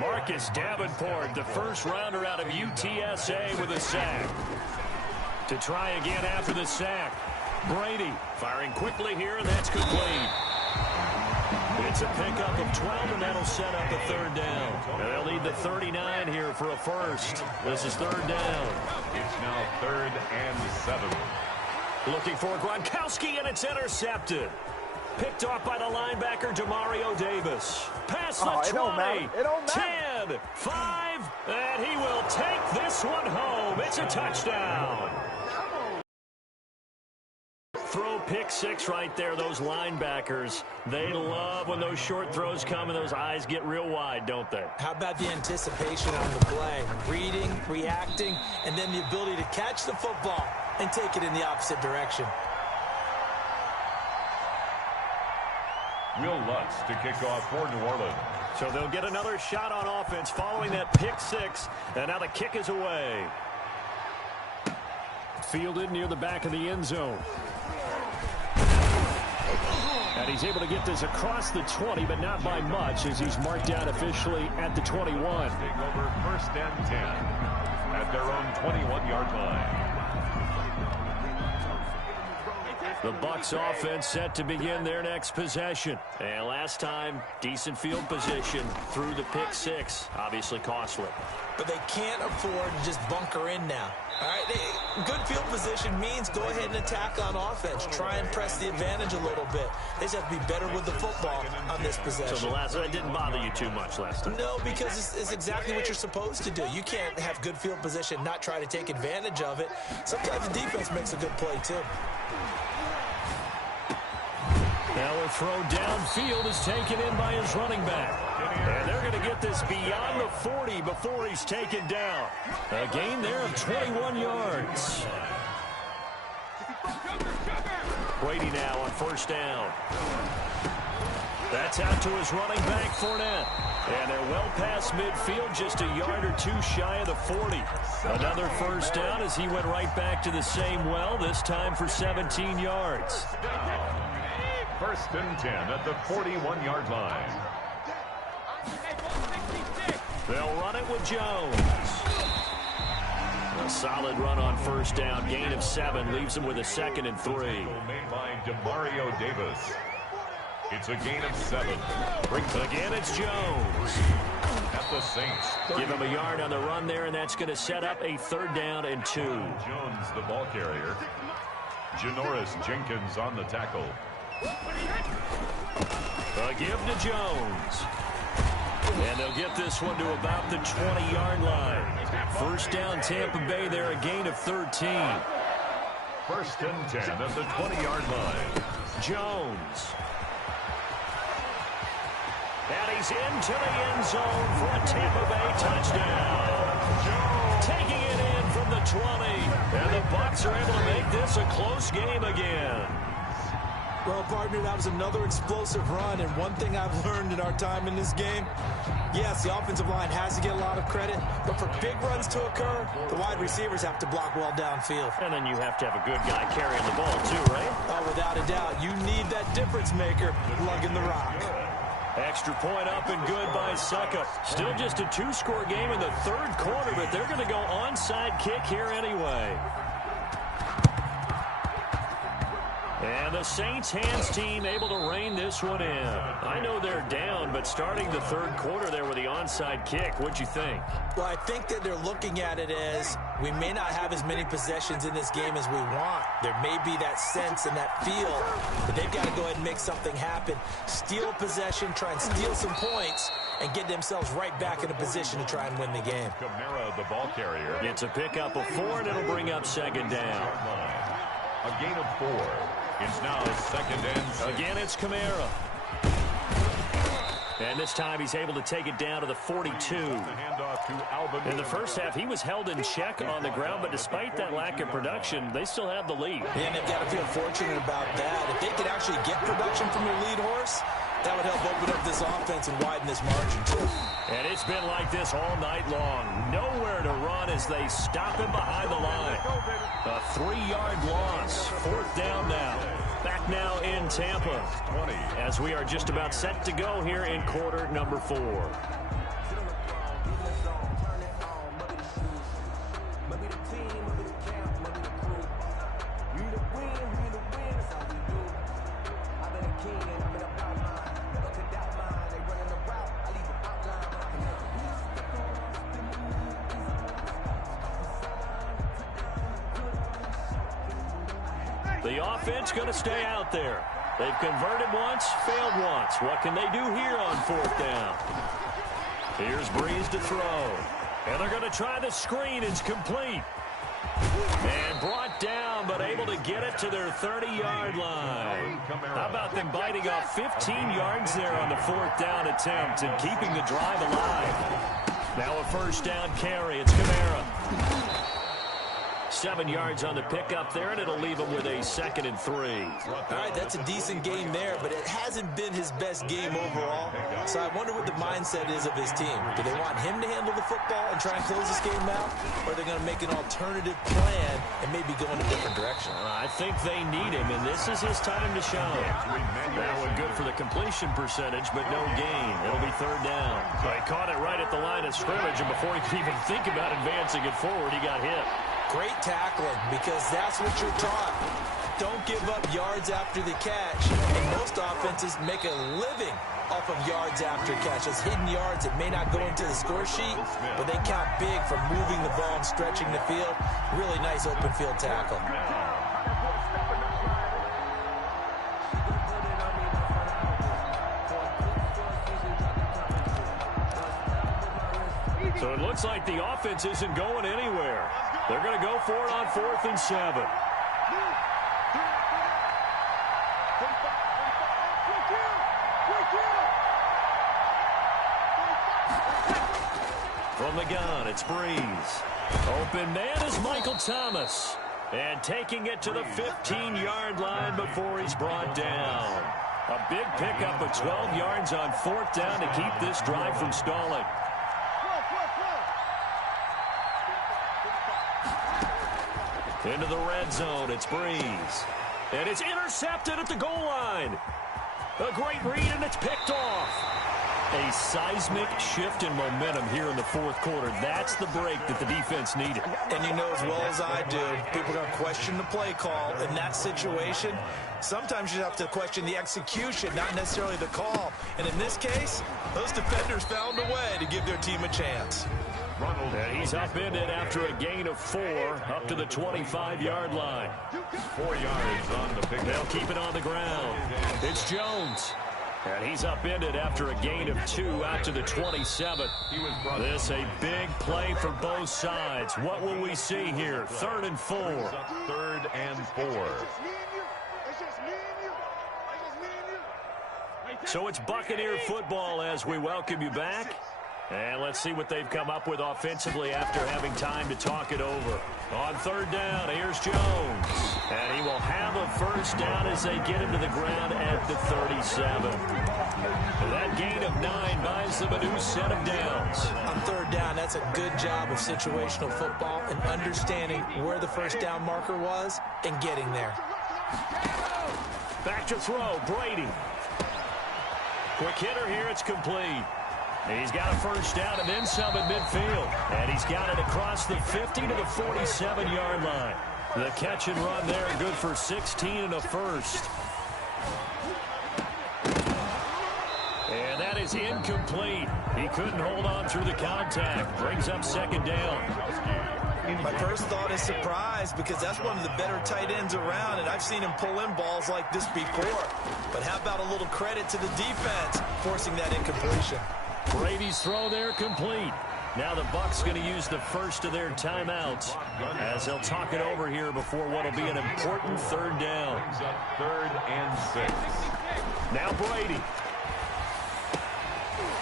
Marcus Davenport, the first rounder out of UTSA with a sack. To try again after the sack. Brady firing quickly here, and that's complete. It's a pickup of 12, and that'll set up a third down. And they'll need the 39 here for a first. This is third down. It's now 3rd and 7. Looking for Gronkowski, and it's intercepted. Picked off by the linebacker, Demario Davis. Past the 20, it don't matter. 10, 5, and he will take this one home. It's a touchdown. Throw pick 6 right there. Those linebackers, they love when those short throws come and those eyes get real wide, don't they? How about the anticipation on the play? Reading, reacting, and then the ability to catch the football and take it in the opposite direction. Will Lutz to kick off for New Orleans. So they'll get another shot on offense following that pick 6, and now the kick is away. Fielded near the back of the end zone. And he's able to get this across the 20, but not by much, as he's marked down officially at the 21. Take over 1st and 10 at their own 21-yard line. The Bucs offense set to begin their next possession. And last time, decent field position through the pick 6. Obviously costly. But they can't afford to just bunker in now. All right, good field position means go ahead and attack on offense. Try and press the advantage a little bit. They just have to be better with the football on this possession. So that didn't bother you too much last time? No, because it's exactly what you're supposed to do. You can't have good field position, not try to take advantage of it. Sometimes the defense makes a good play, too. Now a throw downfield is taken in by his running back. And they're going to get this beyond the 40 before he's taken down. A gain there of 21 yards. Brady now on 1st down. That's out to his running back, Fournette. And they're well past midfield, just a yard or 2 shy of the 40. Another 1st down as he went right back to the same well, this time for 17 yards. 1st and 10 at the 41-yard line. They'll run it with Jones. A solid run on 1st down. Gain of 7 leaves him with a 2nd and 3. Made by Demario Davis. It's a gain of 7. Again, it's Jones. At the Saints. Give him a yard on the run there, and that's going to set up a 3rd down and 2. Jones, the ball carrier. Janoris Jenkins on the tackle. A give to Jones. And they'll get this one to about the 20-yard line. 1st down, Tampa Bay there, a gain of 13. 1st and 10 at the 20-yard line. Jones. And he's into the end zone for a Tampa Bay touchdown. Taking it in from the 20. And the Bucs are able to make this a close game again. Well, partner, that was another explosive run, and one thing I've learned in our time in this game, yes, the offensive line has to get a lot of credit, but for big runs to occur, the wide receivers have to block well downfield. And then you have to have a good guy carrying the ball too, right? Oh, without a doubt. You need that difference maker lugging the rock. Extra point up and good by Suckup. Still just a 2-score game in the 3rd quarter, but they're going to go onside kick here anyway. And the Saints hands team able to rein this one in. I know they're down, but starting the 3rd quarter there with the onside kick, what'd you think? Well, I think that they're looking at it as we may not have as many possessions in this game as we want. There may be that sense and that feel, but they've got to go ahead and make something happen. Steal possession, try and steal some points, and get themselves right back in a position to try and win the game. Kamara, the ball carrier. It's a pickup of 4, and it'll bring up second down. A gain of 4. It's now 2nd and 6. Again, it's Kamara. And this time he's able to take it down to the 42. In the first half, he was held in check on the ground, but despite that lack of production, they still have the lead. And they've got to feel fortunate about that. If they could actually get production from their lead horse, that would help open up this offense and widen this margin, too. And it's been like this all night long. Nowhere to run as they stop him behind the line. A 3-yard loss. 4th down now. Back now in Tampa as we are just about set to go here in quarter number 4. The offense going to stay out there. They've converted once, failed once. What can they do here on 4th down? Here's Breeze to throw. And they're going to try the screen. It's complete. And brought down, but able to get it to their 30-yard line. How about them biting off 15 yards there on the 4th down attempt and keeping the drive alive? Now a 1st down carry. It's Kamara. 7 yards on the pickup there, and it'll leave him with a 2nd and 3. All right, that's a decent game there, but it hasn't been his best game overall. So I wonder what the mindset is of his team. Do they want him to handle the football and try and close this game out? Or are they going to make an alternative plan and maybe go in a different direction? I think they need him, and this is his time to shine. That one good for the completion percentage, but no gain. It'll be 3rd down. He caught it right at the line of scrimmage, and before he could even think about advancing it forward, he got hit. Great tackling, because that's what you're taught. Don't give up yards after the catch. And most offenses make a living off of yards after catch. Those hidden yards that may not go into the score sheet, but they count big for moving the ball and stretching the field. Really nice open field tackle. So it looks like the offense isn't going anywhere. They're going to go for it on 4th and 7. From the gun, it's Breeze. Open man is Michael Thomas. And taking it to the 15-yard line before he's brought down. A big pickup of 12 yards on 4th down to keep this drive from stalling. Into the red zone, it's Breeze. And it's intercepted at the goal line. A great read, and it's picked off. A seismic shift in momentum here in the 4th quarter. That's the break that the defense needed. And you know as well as I do, people are going to question the play call in that situation. Sometimes you have to question the execution, not necessarily the call. And in this case, those defenders found a way to give their team a chance. And he's upended after a gain of 4 up to the 25-yard line. 4 yards on the pick. They'll keep it on the ground. It's Jones. And he's upended after a gain of 2 out to the 27. This a big play for both sides. What will we see here? 3rd and 4. 3rd and 4. So it's Buccaneer football as we welcome you back. And let's see what they've come up with offensively after having time to talk it over. On 3rd down, here's Jones. And he will have a 1st down as they get him to the ground at the 37. That gain of 9 buys them a new set of downs. On 3rd down, that's a good job of situational football and understanding where the 1st down marker was and getting there. Back to throw, Brady. Quick hitter here, it's complete. He's got a 1st down and then some at midfield. And he's got it across the 50 to the 47-yard line. The catch and run there, good for 16 and a 1st. And that is incomplete. He couldn't hold on through the contact. Brings up 2nd down. My first thought is surprise, because that's one of the better tight ends around, and I've seen him pull in balls like this before. But how about a little credit to the defense forcing that incompletion? Brady's throw there complete. Now the Bucs going to use the first of their timeouts as they'll talk it over here before what will be an important third down. Brings up 3rd and 6. Now Brady.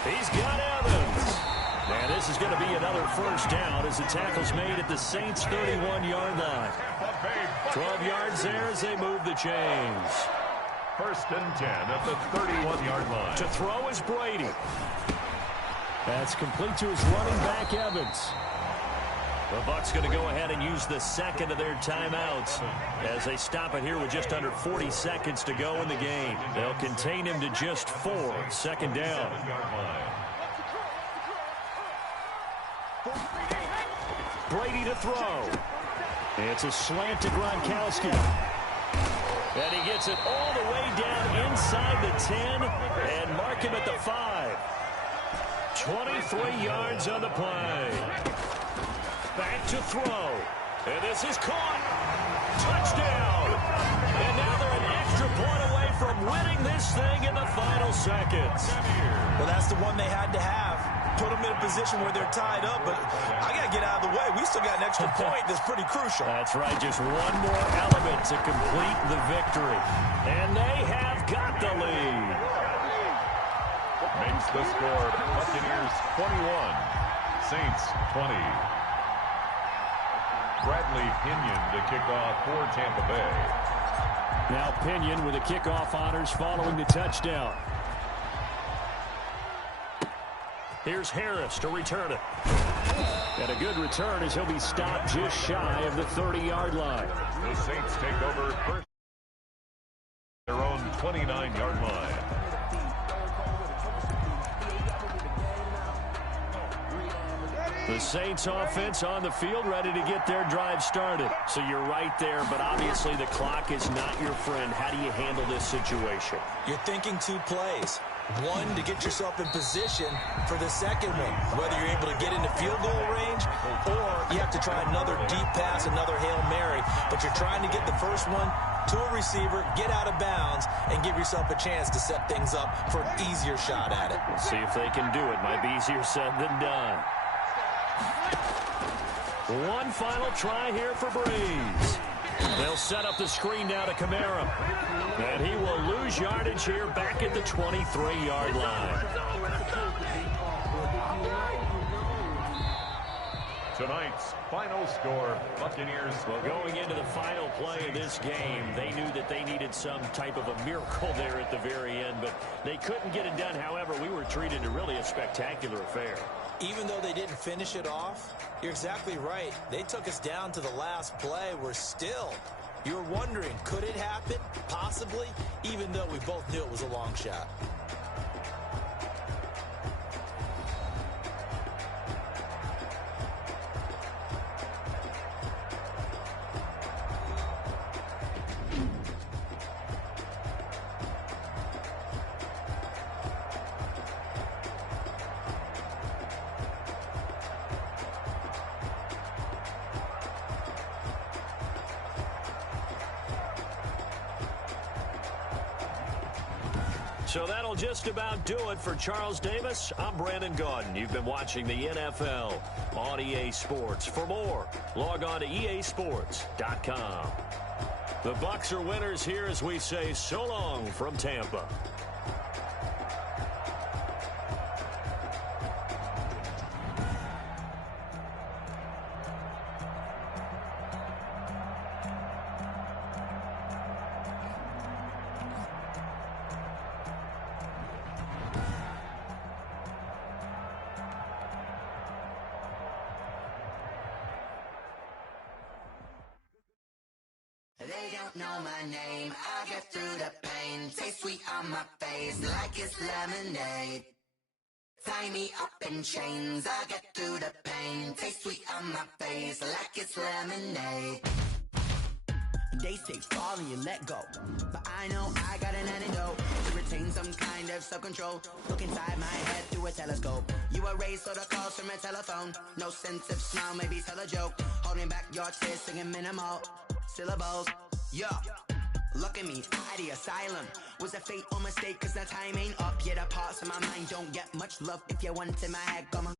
He's got Evans. And this is going to be another first down as the tackle's made at the Saints' 31-yard line. 12 yards there as they move the chains. 1st and 10 at the 31-yard line. To throw is Brady. That's complete to his running back, Evans. The Bucs going to go ahead and use the second of their timeouts as they stop it here with just under 40 seconds to go in the game. They'll contain him to just 4. 2nd down. Brady to throw. It's a slant to Gronkowski. And he gets it all the way down inside the 10 and mark him at the 5. 23 yards on the play. Back to throw. And this is caught. Touchdown. And now they're an extra point away from winning this thing in the final seconds. Well, that's the one they had to have. Put them in a position where they're tied up, but I got to get out of the way. We still got an extra point that's pretty crucial. That's right. Just one more element to complete the victory. And they have got the lead. Makes the score Buccaneers 21, Saints 20. Bradley Pinion to kick off for Tampa Bay. Now Pinion with the kickoff honors following the touchdown. Here's Harris to return it. And a good return as he'll be stopped just shy of the 30-yard line. The Saints take over first their own 29-yard line. The Saints offense on the field ready to get their drive started. So you're right there, but obviously the clock is not your friend. How do you handle this situation? You're thinking 2 plays. One, to get yourself in position for the second one, whether you're able to get into field goal range or you have to try another deep pass, another Hail Mary. But you're trying to get the first one to a receiver, get out of bounds, and give yourself a chance to set things up for an easier shot at it. See if they can do it. Might be easier said than done. One final try here for Breeze. They'll set up the screen now to Kamara. And he will lose yardage here back at the 23-yard line. Tonight's final score, Buccaneers. Well, going into the final play of this game, they knew that they needed some type of a miracle there at the very end, but they couldn't get it done. However, we were treated to really a spectacular affair. Even though they didn't finish it off, you're exactly right. They took us down to the last play. We're still, you were wondering, could it happen? Possibly, even though we both knew it was a long shot. So that'll just about do it for Charles Davis. I'm Brandon Gaudin. You've been watching the NFL on EA Sports. For more, log on to easports.com. The Bucs are winners here as we say so long from Tampa. They don't know my name, I get through the pain. Taste sweet on my face like it's lemonade. Tie me up in chains, I get through the pain. Taste sweet on my face like it's lemonade. They say fall and you let go, but I know I got an antidote to retain some kind of self-control. Look inside my head through a telescope. You erase all the calls from a telephone. No sense of smile, maybe tell a joke. Holding back your tears, singing minimal syllables. Yeah. Look at me, out of the asylum. Was a fate or mistake, cause the time ain't up. Yeah, the parts of my mind don't get much love. If you want in my head, come on.